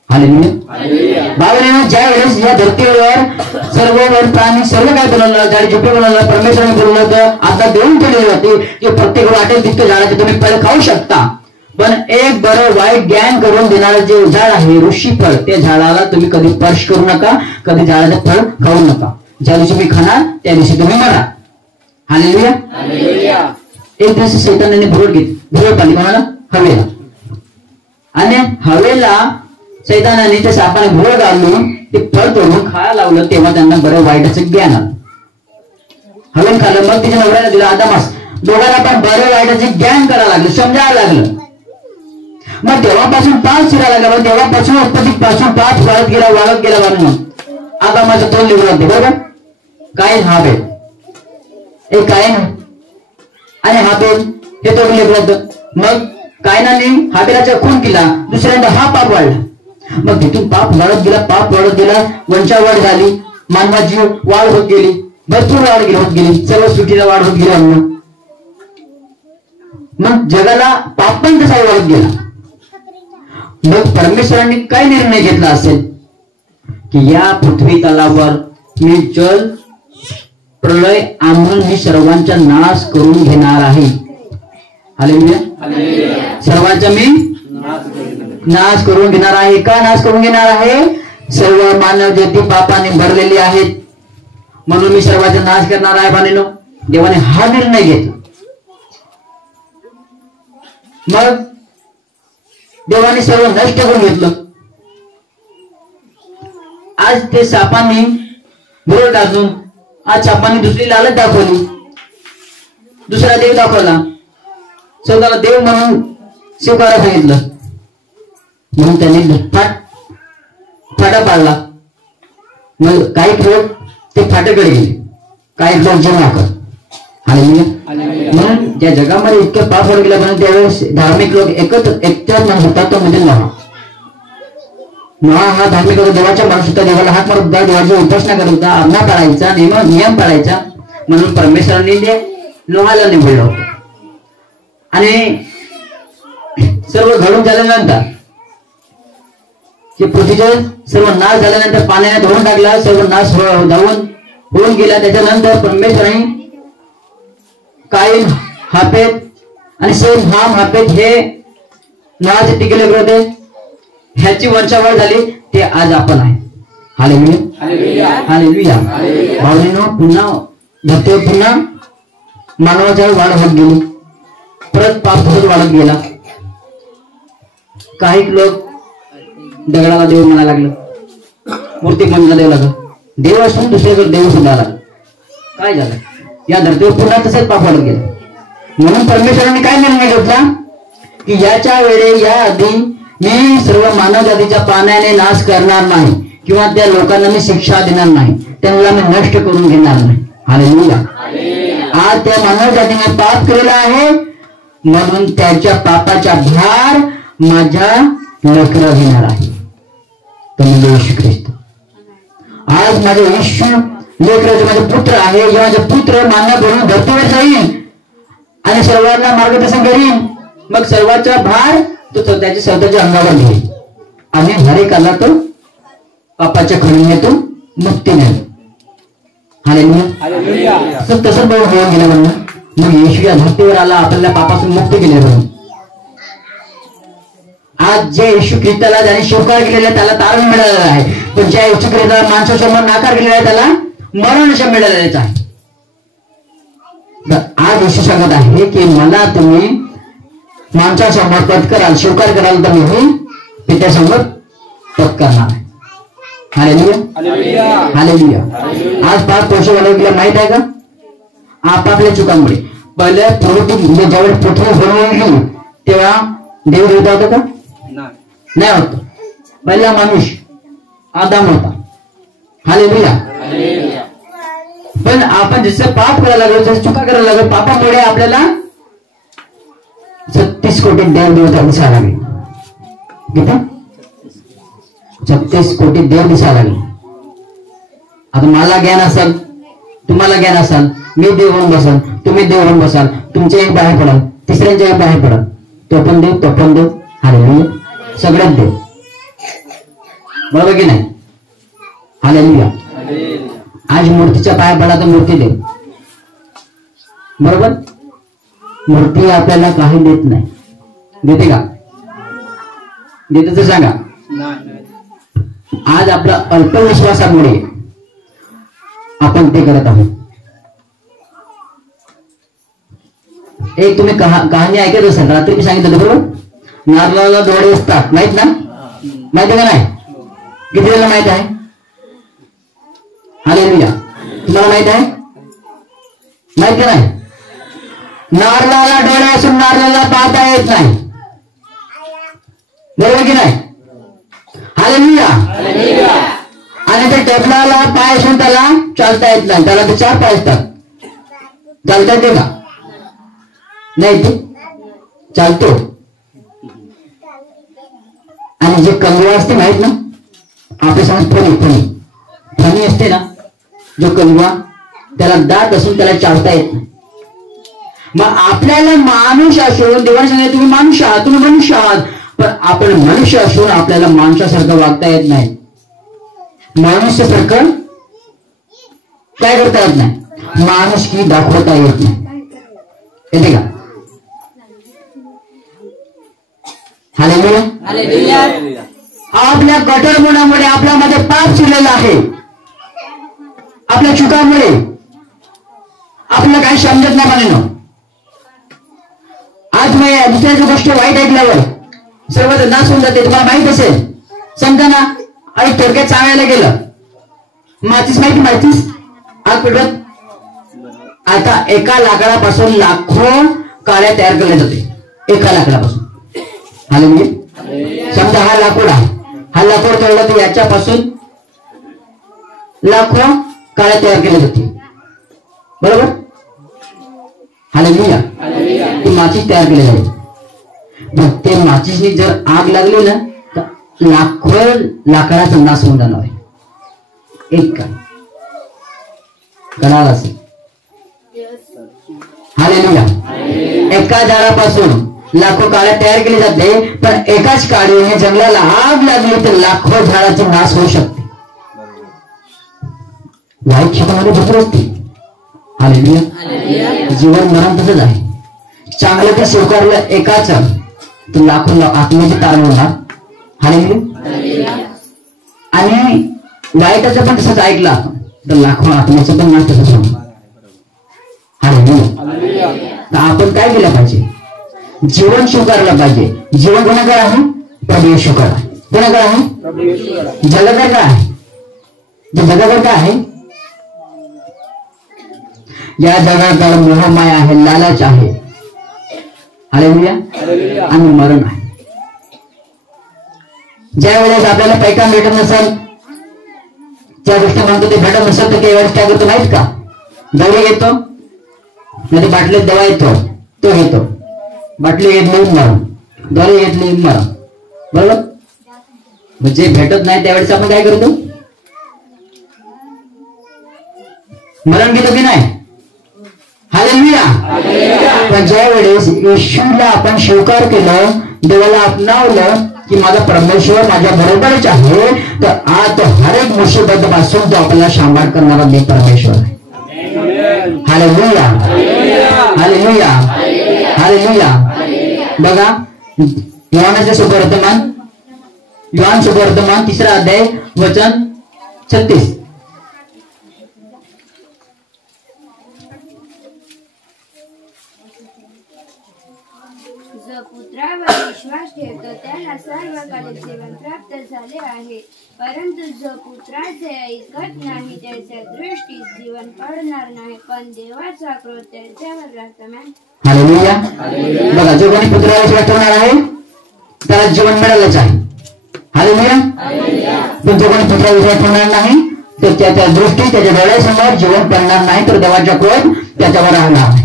हालेलुया. बाबाने ज्या वेळेस या धरतीवर सर्व वर प्राणी सर्व काय बनवलं झाडे झुपे बनवलं परमेश्वराने बनवलं होतं. आता देऊन ठेवलेले होते की प्रत्येक वाटेल तितकं झाडाचे तुम्ही पहिले खाऊ शकता पण एक बरं वाईट ज्ञान करून देणारं जे झाड आहे ऋषी फळ त्या झाडाला तुम्ही कधी स्पर्श करू नका, कधी झाडाचं फळ खाऊ नका. ज्या दिवशी तुम्ही खाणार त्या दिवशी तुम्ही मरा. हालेलुया. एक दिवस सैतानाने भुरळ पाडली कोणाला? हवेला. आणि हवेला सैतानाने त्या सापाने भुरळ घालून ते फळ तोडून खायला लावलं. तेव्हा त्यांना बरं वाईटाचं ज्ञान आलं. हवेन खाल्लं. मग तिच्या नवऱ्याला दिलं आदामास. दोघांना पण बरं वाईटाचे ज्ञान करायला लागलं, समजायला लागलं. मग तेव्हापासून पाप शिरायला लागला. तेव्हापासून उत्पत्तीपासून पाप वाढत गेला म्हणून आदामाचं तोंड लिहिलं होते. बरोबर? कायन हाबेल. एक कायन आणि हाबेल हे तोंड लिहिलं होतं. मग कायनाने हाबेलाचा खून केला. दुसऱ्यांदा हा पाप वाढला. मग तिथून पाप वाढत गेला. वंशावाढ झाली. मानवाची वाढ होत गेली. भरपूर वाढ होत गेली. सर्व सुटीला वाढ होत गेली. मग जगाला पाप पण तसा वाढत गेला. मग परमेश्वरांनी काय निर्णय घेतला असेल की या पृथ्वी तलावर मी जल प्रलय आणून मी सर्वांचा नाश करून घेणार आहे. हालेलुया. सर्वांचा मी नाश करून घेणार आहे. का नाश करून घेणार आहे? सर्व मानव जाती पापाने भरलेली आहेत म्हणून मी सर्वांचा नाश करणार आहे. भानेनो, देवाने हा निर्णय घेतला. मग देवाने सर्व नष्ट करून घेतलं. आज ते सापांनी भुरळ घालून आज सापांनी दुसरी लालच दाखवली. दुसरा देव दाखवला. स्वतःला देव म्हणून स्वीकारायला सांगितलं. म्हणून त्यांनी फाटा पाडला. मग काही लोक ते फाट्याकडे गेले. काही लोक जेवणाकडे. म्हणून ज्या जगामध्ये इतकं पाप वाढ गेला म्हणून त्यावेळेस धार्मिक लोक एकटाच माणूस होता. तो म्हणजे नोहा हा धार्मिक होता. देवाचा माणूस होता. देवाला हात मारत होता. देवाची उपासना करत होता. आज्ञा पाळायचा, नियम पाळायचा. म्हणून परमेश्वरांनी ते नोहाला निवडलं होतं. आणि सर्व घडून झाल्यानंतर पृथ्वीचा सर्व नाश झाल्यानंतर पाण्याने धुवून टाकला. सर्व नाश होऊन गेला. त्याच्यानंतर परमेश्वरांनी कायन, हापेत आणि सेम हाम हापेत हे नावाचे टिकले होते. ह्याची वंशावळ झाली. ते आज आपण आहे. हालेलुया. हालेलुया. भावनेनो पुन्हा धरतीवर पुन्हा मानवाच्या वाढ होत गेली. परत पाप वाढत गेला. काही लोक दगडाला देव म्हणायला लागलं. मूर्ती म्हणला देव लागलं. देव असून दुसरीकडे देव सुद्धा लागला. काय झालं? या धर्तीवर पुन्हा तसेच पाप वाढत गेलं. म्हणून परमेश्वरांनी काय निर्णय घेतला की याच्या वेळी या आधी मी सर्व मानव जातीच्या पाण्याने नाश करणार नाही किंवा त्या लोकांना मी शिक्षा देणार नाही. त्यांना मी नष्ट करून घेणार नाही. हालेलुया. आज त्या मानव जातीने पाप केलेला आहे म्हणून त्याच्या पापाचा भार माझ्या लेकरावर घेणार आहे. तो म्हणजे येशू ख्रिस्त. आज माझे येशू लेकराचे माझे पुत्र आहे. जेव्हा माझे पुत्र मानव बनून धरतीवर जाईल आणि सर्वांना मार्गदर्शन करीन मग सर्वांचा भार तो त्याच्या स्वतःच्या अंगावर घेईल आणि हर एकाला तो पापाच्या खंडनेतून मुक्ती मिळेल. हालेलुया. तसं बघून होऊन गेलं म्हणून मग येशू या धरतीवर आला आपल्याला पापासून मुक्त केले. म्हणून आज जे येशू ख्रिस्ताला ज्याने स्वीकार केलेला त्याला तारण मिळालेलं आहे. पण ज्या येशू ख्रिस्ताला माणसासमोर नाकार केलेला आहे त्याला मरण मिळालेलं आहे. आज येशू सांगत आहे की मला तुम्ही माणसासमोर पत्कराल, स्वीकार कराल तर मी पित्यासमोर पत्करणार आहे. हालेलुया. हालेलुया. आज पाच वर्ष वाढवला माहित आहे का? आपापल्या चुकांमुळे. पहिल्या पूर्वी ज्यावेळेस पृथ्वी बनवून गेली तेव्हा देव देवता होता का? नाही होत. पहिला माणूस आदाम होता. हालेलुया. पण आपण जसं पाप करायला लागलो, जसं चुका करायला लागलो, पापामुळे आपल्याला 36 कोटी देवदेवता दिसायला लागले. किती? 36 कोटी देव दिसायला लागले. आता मला ज्ञान असेल, तुम्हाला ज्ञान असेल, मी देव होऊन बसाल, तुम्ही देव होऊन बसाल, तुमच्या एक बाहेर पडाल, तिसऱ्यांच्या एक बाहेर पडाल. तो पण देव. हालेलुया. सगळ्यात देव. बरोबर की नाही? हालेलुया. आज मूर्तीच्या पाया पडा तर मूर्ती देव. बरोबर? मूर्ती आपल्याला काही देत नाही. देते का? देते तर सांगा. आज आपल्या अल्पविश्वासामुळे आपण ते करत आहोत. एक तुम्ही कहाणी ऐकत असाल, रात्री मी सांगितलं होतं बरोबर, नारळाला डोळे असतात माहित ना, माहिती का नाही? किती वेळेला माहित आहे? हालेलुया. तुम्हाला माहित आहे? माहित का नाही? नारळाला डोळे असून नारळाला पाहता येत नाही, बरोबर की नाही? हालेलुया. आणि त्या टेबलाला पाय असून त्याला चालता येत नाही, त्याला ते 4 पाय असतात. चालता येते का? नाही ते चालतो. आणि जे कंगवा असते माहित ना, आपल्या समज फणी असते ना, जो कंगवा त्याला दात असून त्याला चालता येत नाही. मग आपल्याला माणूस असून देवाने सांगितलं तुम्ही मनुष्य आहात, तुम्ही मनुष्य आहात, पण आपण मनुष्य असून आपल्याला माणसासारखं वागता येत नाही, मनुष्यासारखं काय करता येत नाही, माणूस की दाखवता येत नाही. येते का? हालेलुया. आपल्या कठोरपणामुळे आपल्यामध्ये पाप शिरलेला आहे, आपल्या चुकामुळे आपल्याला काही समजत नाही म्हणून. आज मी दुसऱ्याची गोष्ट वाईट ऐकल्यावर सर्व नाश होऊन जाते. तुम्हाला माहित असेल, समजा ना, आणि थोडक्यात सांगायला गेलं, माचीस माहिती, माचीस आग पेटवत. आता एका लाकडापासून लाखो काड्या तयार केल्या जाते, एका लाकडापासून. हालेलुया. समजा हा लाकूड आहे, हा लाकूड तोडला तर याच्यापासून लाखो काड्या तयार केल्या जाते, बरोबर? हालेलुया. ती माचीस तयार केली जाते. मग ते माचीसनी जर आग लागली ना, तर लाखो लाकडाचा नाश होऊन जाणार आहे. एक का कळालं असेल? हालेलुया. एका झाडापासून लाखो काड्या तयार केली जाते, पण एकाच काडीने जंगलाला आग लागली तर लाखो झाडाचा नाश होऊ शकते. वाईट शिकवणारे भरपूर असते. हालेलुया. जीवन मरण तसंच आहे. चांगलं तर स्वीकारलं एकाच तर लाखो आत्म्याचे तारण होणार. हालेलुया. आणि वाईटाचं पण तसंच ऐकलं आपण तर लाखो आत्म्याचं पण नाश तसंच होणार. हालेलुया. तर आपण काय केलं पाहिजे? जीवन स्वीकारलं पाहिजे. जीवन कोणाकडे आहे? प्रभू येशूकडे आहे. कोणाकडे आहे? जगाकडे काय आहे? जगाकडे काय आहे? या जगाकडे मोहमाया आहे, लालच आहे. हालेलुया. आणि मरण आहे. ज्या वेळेस आपल्याला पैका भेटत नसेल, ज्या गोष्टी म्हणतो ते भेटत नसेल, तर काही वेळेस काय करतो माहित का? दवाई घेतो, नाही बाटलीत दवा येतो, तो घेतो. बाटली घेतली मरण, दवाई घेतली मरण, बरोबर? म्हणजे भेटत नाही त्यावेळेस आपण काय करतो? मरण घेतो की नाही? हालेलुया. पण ज्या वेळेस येशूला आपण स्वीकार केलं, देवाला अपनावलं की माझा परमेश्वर माझ्या बरोबरच आहे, तर आज हर एक मुसीबत पासून तो आपल्याला सांभाळ करणारा देव परमेश्वर आहे. हालेलुया. हालेलुया. हालेलुया. बघा योहानाचे सुवर्तमान, योहान सुवर्तमान 3रा अध्याय वचन 36. जो पुत्रावर विश्वास ठेवतो त्याला सर्व काही जीवन प्राप्त झाले आहे, परंतु जो पुत्राचे ऐकत नाही त्याच्या दृष्टीस जीवन पडणार नाही, पण देवाचा क्रोध त्याच्यावर राहतो. हालेलुया. बघा, जो कोणी पुत्रावर विश्वास ठेवणार आहे त्याला जीवन मिळालंच आहे. हालेलुया. पण जो कोणी पुत्रावर विश्वास ठेवणार नाही तर त्याच्या दृष्टी त्याच्या डोळ्यासमोर जीवन पडणार नाही, तर देवाचा क्रोध त्याच्यावर राहणार नाही.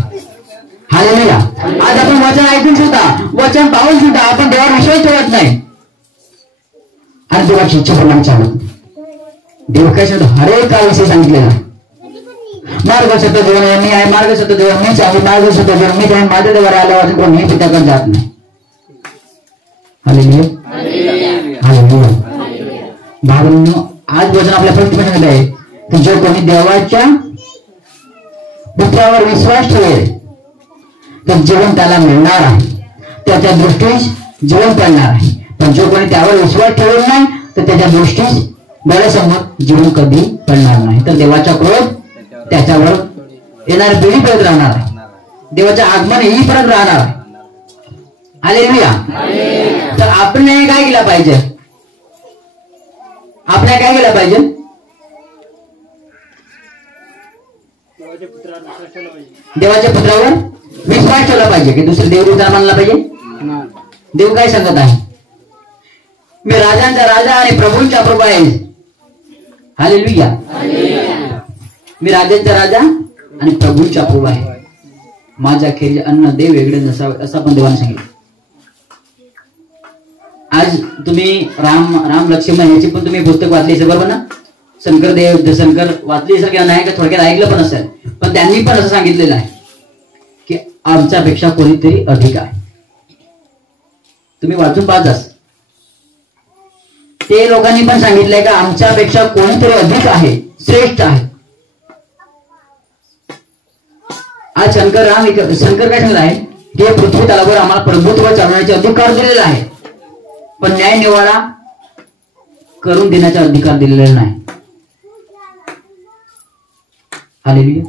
हालेलुया. आज आपण वचन ऐकून सुद्धा, वचन पाहून सुद्धा आपण देवावर विश्वास ठेवत नाही आणि देवाची इच्छा प्रमाणे चालत. देव काय सांगतो? हर एक विषय सांगितलेला आहे. मार्ग सत्य जीवन मी आहे, मार्ग सत्य जीवन मीच आहे, मार्ग सत्य जीवन मीच आहे. माझ्या देवाला आल्यावर कोणी पित्याकडे जात नाही. हालेलुया. हालेलुया. भावांनो, आज वचन आपल्या प्रतिष्ठान आहे की जो कोणी देवाच्या पुत्रावर विश्वास ठेवेल तर जीवन त्याला मिळणार आहे, त्याच्या दृष्टीस जीवन पडणार आहे. पण जो कोणी त्यावर विश्वास ठेवत नाही तर त्याच्या दृष्टीस डोळ्यासमोर जीवन कधी पडणार नाही, तर देवाचा क्रोध त्याच्यावर येणारी पिढी पडत राहणार आहे. देवाचे आगमन येईपर्यंत राहणार आहे. हालेलुया. तर आपण काय केलं पाहिजे? आपल्याला काय केलं पाहिजे? देवाच्या पुत्रावर विश्वास ठेवला पाहिजे की दुसरे देव मानला पाहिजे. देव काय सांगत आहे? मी राजांचा राजा आणि प्रभूंचा प्रभू आहे. हालेलुया. मी राजांचा राजा आणि प्रभूंचा प्रभू आहे. माझ्या खेळचे अन्न देव वेगळे नसावे असं पण देवाने सांगितलं. आज तुम्ही राम लक्ष्मण याची पण तुम्ही पुस्तक वाचली असेल बरोबर ना? शंकर वाचली असेल किंवा नाही का थोडक्यात ऐकलं पण असेल. पण त्यांनी पण असं सांगितलेलं आहे की आमच्यापेक्षा कोणीतरी अधिक आहे. तुम्ही वाचून पाहताच ते लोकांनी पण सांगितलंय का आमच्यापेक्षा कोणीतरी अधिक आहे, श्रेष्ठ आहे. आज शंकर काय सांगत आहे की पृथ्वी तलावर आम्हाला प्रभुत्व चालवण्याचे अधिकार दिलेला आहे, पण न्याय निवाडा करून देण्याचा अधिकार दिलेला नाही. हालेलुया.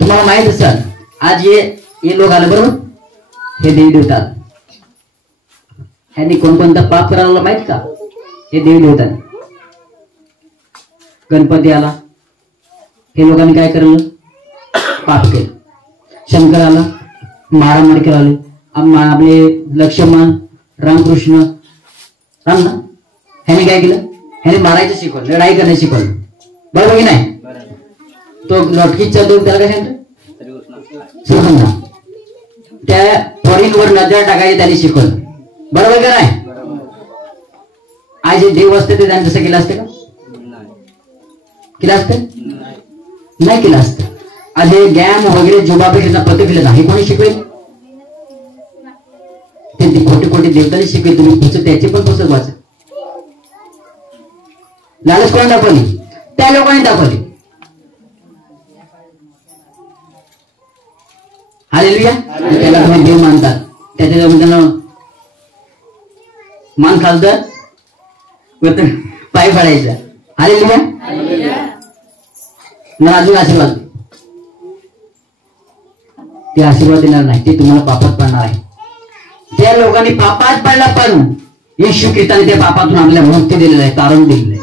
तुम्हाला माहित असेल आज हे लोक आले बरोबर, हे देवी देवतात. ह्यांनी कोणकोणता पाप करायला माहित का? हे देवी देवतात. गणपती आला, हे लोकांनी काय केलं? पाप केलं. शंकर आला, मारामारी करायला. आपले लक्ष्मण रामकृष्ण राम ना, ह्याने काय केलं? ह्याने मारायचं शिकवलं, लढाई करायचं शिकवलं, बरोबर की नाही? तो लटकीचा देव त्याला काय सांगतो? श्रीकृष्ण. त्या फॉरीनवर नजर टाकायची त्याने शिकवलं, बरोबर का नाही? आज जे देव असते ते त्याने तसं केलं असतं का? केलं असतं? नाही केलं असतं. आज हे गॅम वगैरे जुबापेक्षा प्रतिक्रिया नाही कोणी शिकवेल? ते खोटे देवतांनी शिकवेल. तुम्ही पुस्तक त्याचे पण पुस्तक वाचा. लालच कोणी दाखवली? त्या लोकांनी दाखवली. हालेलुया. त्याला तुम्ही देव मानतात, त्याच्या त्यांना मान खालतं पाय पडायचा. हालेलुया. मला अजून आशीर्वाद, ते आशीर्वाद देणार नाही, ते तुम्हाला पापात पडणार आहे. त्या लोकांनी पापात पडला पण येशू ख्रिस्ताने त्या पापातून आपल्याला मुक्ती दिलेलं आहे, तारण दिलेलं आहे.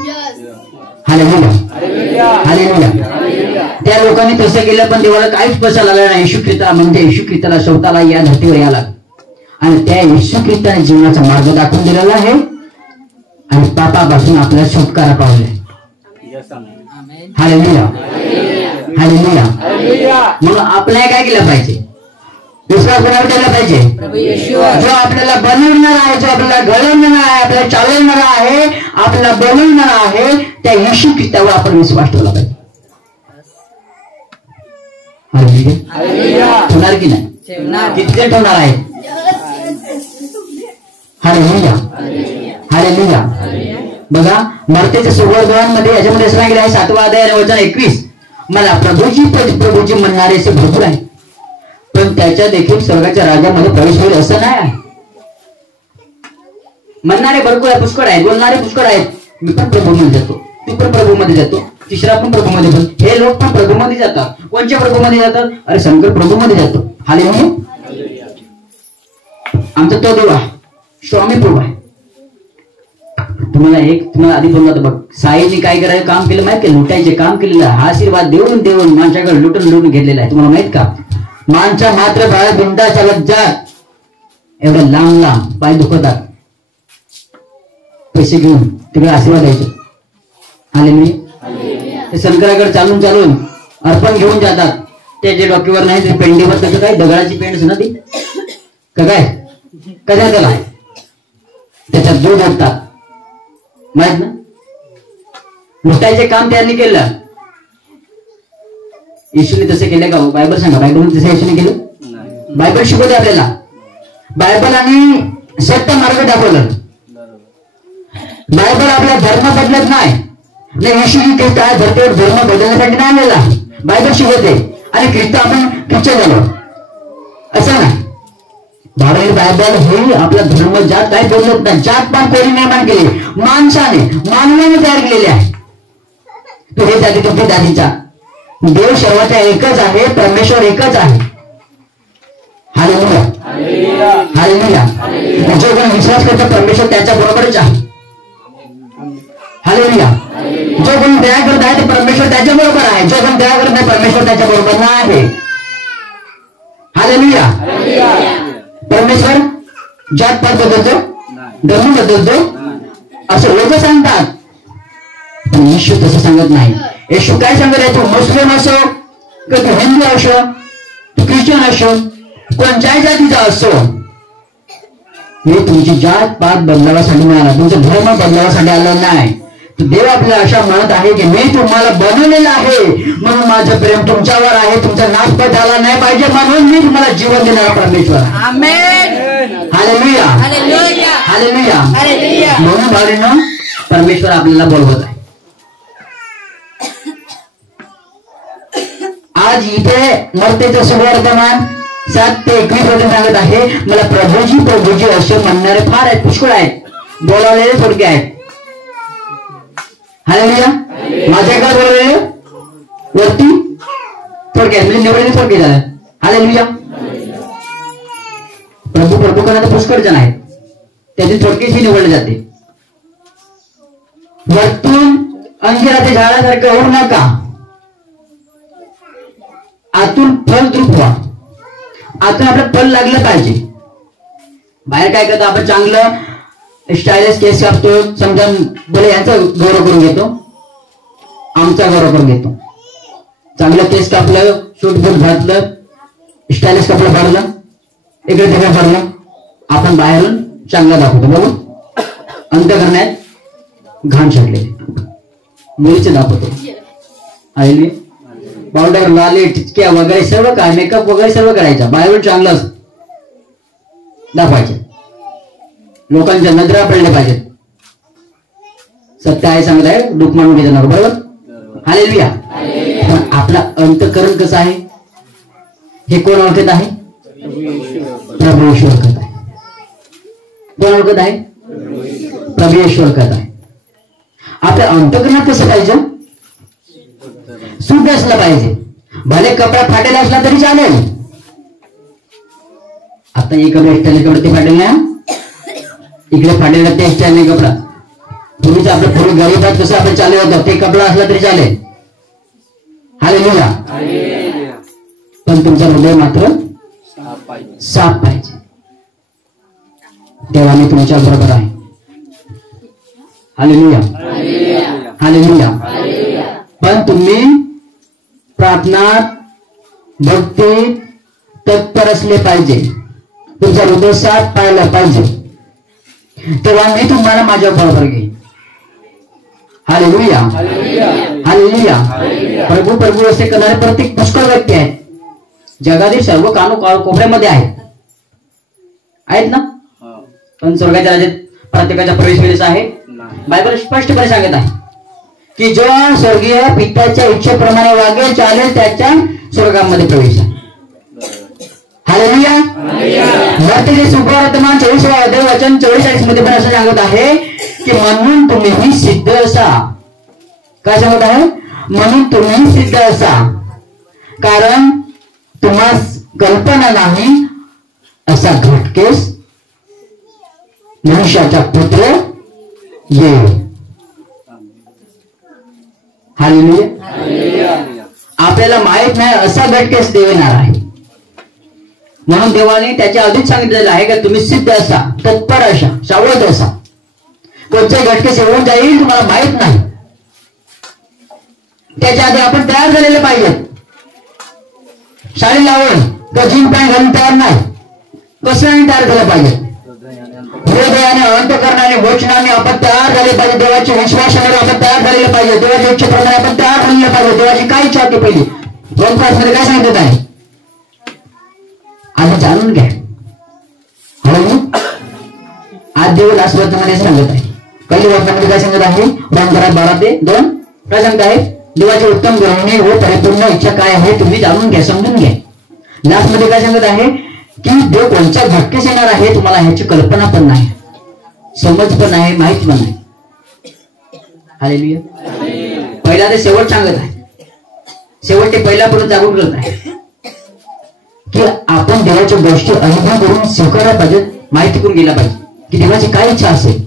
हालेलुया. हालेलुया. त्या लोकांनी तसं केलं पण देवाला काहीच पसायला आलं नाही. येशू ख्रिस्ता म्हणजे येशू ख्रिस्ताला स्वतःला या धर्तीवर यायला आणि त्या येशू ख्रिस्ताने जीवनाचा मार्ग दाखवून दिलेला आहे आणि पापापासून आपल्याला छुटकारा पावले. हालेलुया. हालेलुया. म्हणून आपल्याला काय केलं पाहिजे? विश्वास कोणावर ठेवला पाहिजे? जो आपल्याला बनवणार आहे, जो आपल्याला घडवणार आहे, आपल्याला चालवणार आहे, आपल्याला बनवणार आहे, त्या येशू ख्रिस्तावर आपण विश्वास ठेवला पाहिजे. होणार की नाही? किती जण ठेवणार आहे? हालेलुया. हालेलुया. बघा मर्त्याच्या सुवर्णमध्ये याच्यामध्ये असं सांगितलं आहे 7वा अध्याय आणि वचन 21, मला प्रभूजी म्हणणारे असे भरपूर आहे, पण त्याच्या देखील स्वर्गाच्या राज्यामध्ये प्रवेश होईल असं नाही आहे. म्हणणारे भरपूर आहे, पुष्कळ आहेत, बोलणारे पुष्कळ आहेत. मी पण प्रभूमध्ये जातो, तू पण प्रभूमध्ये जातो, तिसरा पण प्रभूमध्ये जातो. हे लोक पण प्रभूमध्ये जातात. कोणत्या प्रभूमध्ये जातात? अरे शंकर प्रभूमध्ये जातो. हालेलुया. आमचा तो देव आहे, स्वामी प्रभू आहे. तुम्हाला आधी बोलला होता बघ, साईने काय करायचं काम केलं माहित का? लुटायचे काम केलेलं आहे. हा आशीर्वाद देऊन माणसाकडे लुटून घेतलेला आहे. तुम्हाला माहित का? माणसा मात्र बाळा बिंदा चालत जात, एवढं लांब पाय दुखतात, पैसे घेऊन तिकडे आशीर्वाद द्यायचे. हालेलुया. ते शंकराकडे चालून अर्पण घेऊन जातात. त्याच्या डोक्यावर नाही ते पेंडीवर कसं काय दगडाची पेंड ना ती काय कशा त्याला त्याच्यात दूध ओढतात माहित ना? लुटायचे काम त्यांनी केलं. येशूने तसं केलं का? बायबल सांगा, बायबल तसं येशूने केलं? बायबल शिकवते आपल्याला. बायबल आणि सत्य मार्ग दाखवलं. बायबल आपला धर्म बदलत नाही. येशूची ख्रिस्त आहे धर्तीवर धर्म बदलण्यासाठी नाही आलेला. बायबल शिकवते आणि ख्रिस्त आपण ख्रिश्चन झालो असं नाही. बायबल हे आपला धर्म जात काही बोलत नाही. जात पण कोणी निर्माण केली? मानवाने तयार केलेले आहे. तो हे जाती तो जातीचा. देव सर्वांचा एकच आहे, परमेश्वर एकच आहे. Hallelujah hallelujah. जो कोण विश्वास करतो परमेश्वर त्याच्या बरोबरच आहे. हालेलुया. जो कोण दया करत आहे ते परमेश्वर त्याच्या बरोबर आहे. जो कोण दया करत नाही परमेश्वर त्याच्या बरोबर नाही. हालेलुया. परमेश्वर जात पात बदलतो, धर्म बदलतो असं लोक सांगतात, पण येशू तसं सांगत नाही. येशू काय सांगत आहे? तू मुस्लिम असो किंवा तू हिंदू असो, तू ख्रिश्चन असो, कोणत्याही जातीचा असो, मी तुमची जात पात बदलावासाठी मिळाला, तुमचा धर्म बदलावासाठी आलं नाही. देव आपल्याला अशा म्हणत आहे की मी तुम्हाला बनवलेलं आहे म्हणून माझं प्रेम तुमच्यावर आहे. तुमचा नाशपात झाला नाही पाहिजे म्हणून मी तुम्हाला जीवन देणारा परमेश्वर. Hallelujah hallelujah. म्हणून भावनेनो परमेश्वर आपल्याला बोलवत आहे. आज इथे मर्तेचं सुवर्तमान 7 ते 21 सांगत आहे, मला प्रभूजी प्रभूजी असे म्हणणारे फार आहेत, पुष्कळ आहेत, बोलावलेले थोडके आहेत. हालेलुया. माझ्या काय बोलवलेले वरती थोडक्यात म्हणजे निवडले थोडके झालं. हालेलुया. प्रभू प्रभू करणारे पुष्कळ जण आहेत, त्यातील थोडकेच ही निवडले जाते. वरतून अंजिराच्या झाडासारखं होऊ नका, आतून फल द्रुप व्हा. आतून आपलं फल लागलं पाहिजे. बाहेर काय करतो आपण? चांगलं स्टायलिश केस कापतो, समजा बोले यांचा गौरव करून घेतो, आमचा गौरव करून घेतो. चांगलं केस कापलं, शूट बूट घातलं, स्टायलिश कपडे भरलं, इकडे तिकडे भरलं, आपण बाहेरून चांगला दाखवतो. बघू अंतःकरणात घाण छाटले मुलीचे दाखवतो. आईली पावडर लाली टिचक्या वगैरे सर्व काय, मेकअप वगैरे सर्व करायचा, बाहेरून चांगलं दाखवायचं. लोकांच्या नजरा पडल्या पाहिजेत. सत्य आहे सांगत आहे, डूक मानून घेणार बरोबर. हालेलुया. पण आपला अंतःकरण कसं आहे हे कोण ओळखत आहे? प्रभू येशू ओळखत आहे. कोण ओळखत आहे? प्रभू येशू ओळखत आहे. आपल्या अंतःकरणात कसं पाहिजे? शुद्ध असलं पाहिजे. भले कपडा फाटेला असला तरी चालेल. आता इकडे ते फाटेल ना, इकडे फाटेला ते स्टाईलने कपडा. पूर्वीच आपलं पूर्वी गरीबात कसं आपण चालू होतं, ते कपडा असला तरी चालेल. हालेलुया. पण तुमचा हृदय मात्र साफ पाहिजे. देवाने तुमच्या बरोबर आहे. Hallelujah hallelujah. पण तुम्ही प्रार्थनात भक्ती तत्पर असले पाहिजे. तुमचा हृदय साफ पाहायला पाहिजे, तेव्हा मी तुम्हाला माझ्या बरोबर घेईन. Hallelujah hallelujah. प्रभू प्रभू असे करणारे प्रत्येक पुष्कळ व्यक्ती आहेत. जगातील सर्व कोपऱ्यामध्ये आहेत ना, पण स्वर्गाच्या राज्यात प्रत्येकाचा प्रवेश वेळेस आहे. बायबल स्पष्टपणे सांगत आहे की जो स्वर्गीय पित्याच्या इच्छेप्रमाणे वागेल चालेल त्याच्या स्वर्गामध्ये प्रवेश आहे. हालेलुया. मत्तेचे सुवर्तमान 24 अध्याय वचन 44 मध्ये पण असं सांगत आहे की म्हणून तुम्ही सिद्ध असा. काय सांगत आहे? म्हणून तुम्ही सिद्ध असा, कारण तुम्हास कल्पना नाही असा घटकेस मनुष्याचा पुत्र येईल. हालेलुया. आपल्याला माहित नाही असा घटकेस देव येणार आहे. म्हणून देवाने त्याच्या आधीच सांगितलेलं आहे की तुम्ही सिद्ध असा, तत्पर असा, सावध असा. कोणत्याही घटकेस येऊन जाईल तुम्हाला माहित नाही. त्याच्या आधी आपण तयार झालेले पाहिजे. साडी लावून किंवा जीन पॅन्ट घालून तयार नाही, कसं तयार झालं पाहिजे. हृदयाने अंतःकरणाने वचनाने आपण तयार झाले पाहिजे. देवाच्या विश्वासाने आपण तयार झालेलं पाहिजे. देवाच्या इच्छेप्रमाणे आपण तयार झालेलं पाहिजे. देवाची काय इच्छा होती पहिली ग्रंथामध्ये काय सांगितलं आहे आधी जाणून घ्या. आज देव लास्टमध्ये सांगत आहे. पहिली वाक्यामध्ये काय सांगत आहे? रोम 12:2 काय सांगत आहे? देवाची उत्तम ग्रहणी व परिपूर्ण इच्छा काय आहे तुम्ही जाणून घ्या, समजून घ्या. लास्ट मध्ये काय सांगत आहे की देव कोणत्या घटकेस येणार आहे तुम्हाला ह्याची कल्पना पण नाही, समज पण नाही, माहित पण नाही. हालेलुया. पहिला ते शेवट सांगत आहे. शेवट ते पहिल्यापर्यंत जागून करत आहे की आपण देवाच्या गोष्टी अनुभव करून स्वीकारल्या पाहिजेत, माहिती करून गेल्या पाहिजे की देवाची काय इच्छा असेल.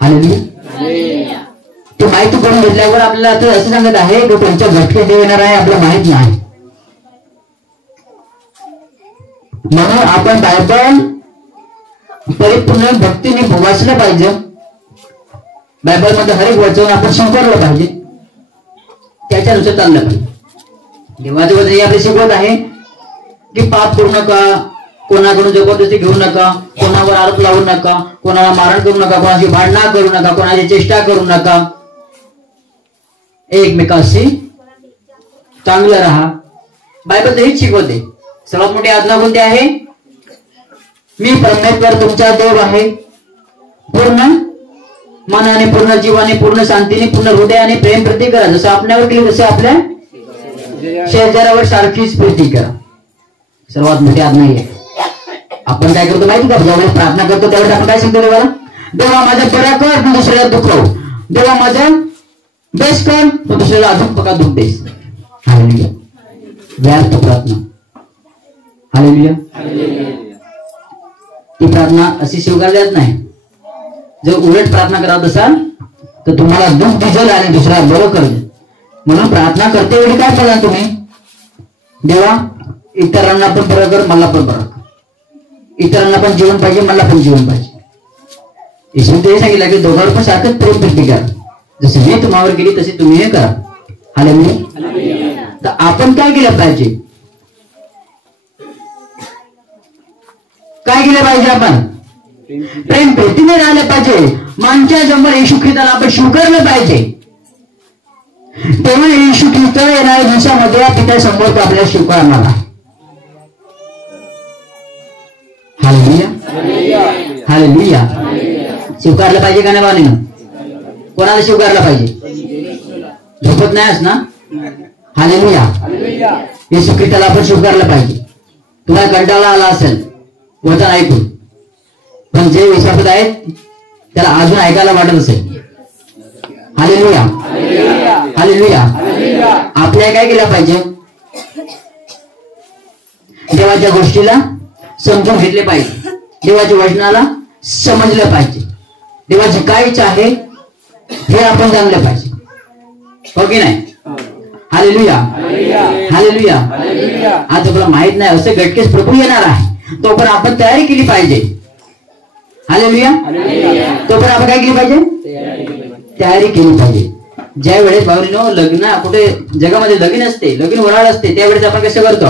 हालेलुया. ते माहिती करून घेतल्यावर आपल्याला आता असं सांगत आहे की कोणत्या घटके देव येणार आहे आपल्याला माहित नाही. म्हणून आपण बायबल परिपूर्ण भक्तीने वाचलं पाहिजे. बायबल मध्ये हर एक वचन आपण स्वीकारलं पाहिजे, त्याच्यानुसार चाललं पाहिजे. देवाचे वचन आपले शिकवत आहे की पाप करू नका, कोणाकडून जबरदस्ती घेऊ नका, कोणावर आरोप लावू नका, कोणाला मारण करू नका, कोणाची भांडणा करू नका, कोणाची चेष्टा करू नका, एकमेकाशी चांगलं राहा. बायबल हेच शिकवते. सर्वात मोठी आज्ञा कोणती आहे? मी परमेश्वर तुमचा देव आहे, पूर्ण मनाने, पूर्ण जीवाने, पूर्ण शांतीने, पूर्ण हृदयाने प्रेम प्रीती करा. जसं आपल्यावर केली तसं आपल्या शेजाऱ्यावर सारखीच प्रीती करा. सर्वात मोठी आज्ञा आहे. आपण काय करतो माहिती का? जेव्हा प्रार्थना करतो त्यावेळेस आपण काय सांगतो देवाला? देवा माझा बरा कर, तू दुसऱ्याला दुखव. देवा माझा बेस कर, तू दुसऱ्याला अजून पका दुःख देस. हालेलुया. व्यर्थ प्रार्थना. हालेलुया. ती प्रार्थना अशी स्वीकारली जात नाही. जर उलट प्रार्थना करत असाल तर तुम्हाला दुःख दिसेल आणि दुसऱ्याला बरं करेल. म्हणून प्रार्थना करते वेळी काय बोला तुम्ही? देवा इतरांना पण बरं कर, मला पण बरं कर. इतरांना पण जीवन पाहिजे, मला पण जीवन पाहिजे. येशूने ते सांगितलं की दोघांवर पण सारखंच प्रेम प्रीती करा. जसे मी तुम्हावर केली तसे तुम्ही हे करा. हालेलुया. तर आपण काय केलं पाहिजे? काय केलं पाहिजे? आपण प्रेम प्रीतीने राहिलं पाहिजे. माणच्या समोर येशू ख्रिस्ताला आपण स्वीकारलं पाहिजे. तेव्हा येशू ख्रिस्त येणाऱ्या दिवसामध्ये पिता समोर आपल्याला स्वीकारणार आहे. हालेलुया. हालेलुया. स्वीकारलं पाहिजे का नाही बाळांनो? कोणाला स्वीकारलं पाहिजे? झोपत नाहीस ना? हालेलुया. येशू ख्रिस्ताला आपण स्वीकारलं पाहिजे. तुम्हाला कंटाळा आला असेल वचन ऐकून, पण जे विश्वासात आहेत त्याला अजून ऐकायला वाटत असेल. हालेलुया. हालेलुया. आपल्याला काय केलं पाहिजे? देवाच्या गोष्टीला समजून घेतले पाहिजे, देवाच्या वचनाला समजलं पाहिजे, देवाची काय इच्छा आहे हे आपण जाणलं पाहिजे. हो की नाही? हालेलुया. हालेलुया. आज आपल्याला माहित नाही असे घटकेस प्रभू येणार आहे, तो पण आपण तयारी केली पाहिजे. हालेलुया. तो पण आपण काय केली पाहिजे? तयारी केली पाहिजे. ज्या वेळेस भावनीनो लग्न कुठे जगामध्ये लगीन असते, लगीन वराळ असते, त्यावेळेस आपण कसं करतो?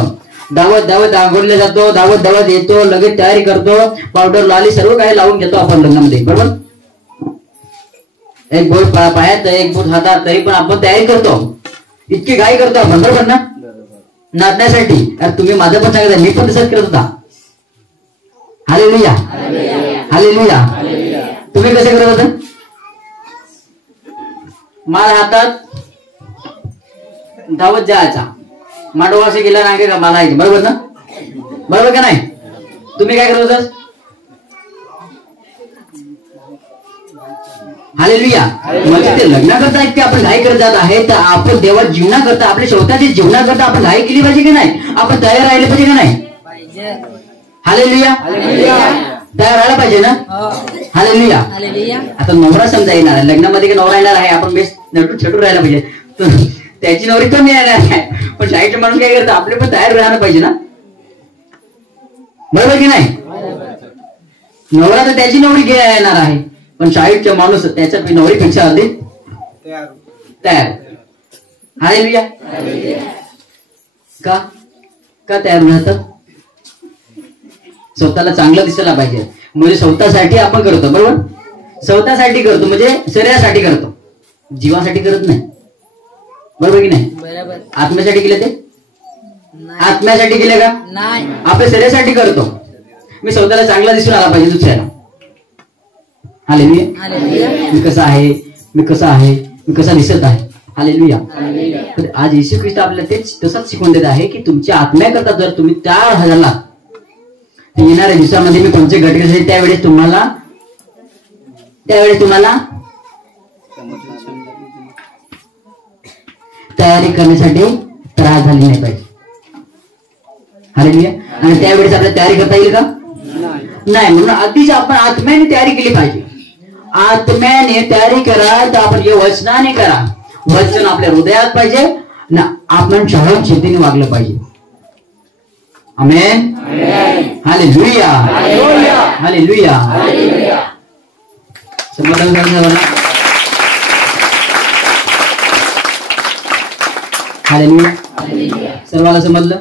दावत आंघोळीला जातो, दावत येतो, लगेच तयारी करतो, पावडर लाली सर्व काही लावून घेतो आपण लग्नामध्ये, बरोबर? एक बोट पायात, एक बोट हातात, तरी पण आपण तयारी करतो. इतकी घाई करतो आपण, बरोबर ना? नाचण्यासाठी. तुम्ही माझं पण सांगत, मी पण तसंच करत होता. हालेलुया. हालेलुया. तुम्ही कसे करत होता? माळ हातात धावत जायचा, मांडवा असे गेला रांगे का मला यायचे, बरोबर ना? बरोबर का नाही? तुम्ही काय करत होता? हालेलुया. म्हणजे ते लग्नाकरता इतके आपण घाई करत जात आहे, तर आपण देवा जीवनाकरता, आपल्या स्वतःच्या जीवनाकरता आपण घाई केली पाहिजे की नाही? आपण तयार राहिले पाहिजे का नाही? हालेलुया. तयार राहायला पाहिजे ना? हालेलुया. आता नवरा समजा येणार आहे लग्नामध्ये, की नवरा येणार आहे, आपण बेस्ट नटून छटून राहायला पाहिजे. त्याची नवरी कमी येणार आहे, पण साईडचा माणूस काय करतो? आपले पण तयार राहायला पाहिजे ना, बरोबर की नाही? नवरा तर त्याची नवरी घ्यायला येणार आहे, पण साईडचा माणूस त्याच्या नवरीपेक्षा अधिक तयार. हालेलुया. का तयार राहतात? स्वतःला चांगलं दिसायला पाहिजे, म्हणजे स्वतःसाठी आपण करतो, बरोबर? स्वतःसाठी करतो म्हणजे शरीरासाठी करतो, जीवासाठी करत नाही, बरोबर की नाही? बरोबर. आत्म्यासाठी केले ते? आत्म्यासाठी केले का? नाही. आपल्या शरीरासाठी करतो. मी स्वतःला चांगला दिसून आला पाहिजे दुसऱ्याला. हालेलुया. मी कसा आहे, मी कसा आहे, मी कसा दिसत आहे. हालेलुया. तर आज येशू ख्रिस्त आपल्याला तेच तसंच शिकवून देत आहे की तुमच्या आत्म्याकरता जर तुम्ही तयार झाला, येणाऱ्या दिवसामध्ये मी कोणते घटक असेल त्यावेळेस तुम्हाला तयारी करण्यासाठी त्रास झाली नाही पाहिजे. हालेलुया. आणि त्यावेळेस आपल्याला तयारी करता येईल का? नाही. म्हणून आधीच आपण आत्म्याने तयारी केली पाहिजे. आत्म्याने तयारी करा तर आपण हे वचनाने करा. वचन आपल्या हृदयात पाहिजे ना, आपण सहनशीलतेने वागलं पाहिजे. आमेन. हालेलुया. हालेलुया. समजलं का? हालेलुया. सर्वाला समजलं?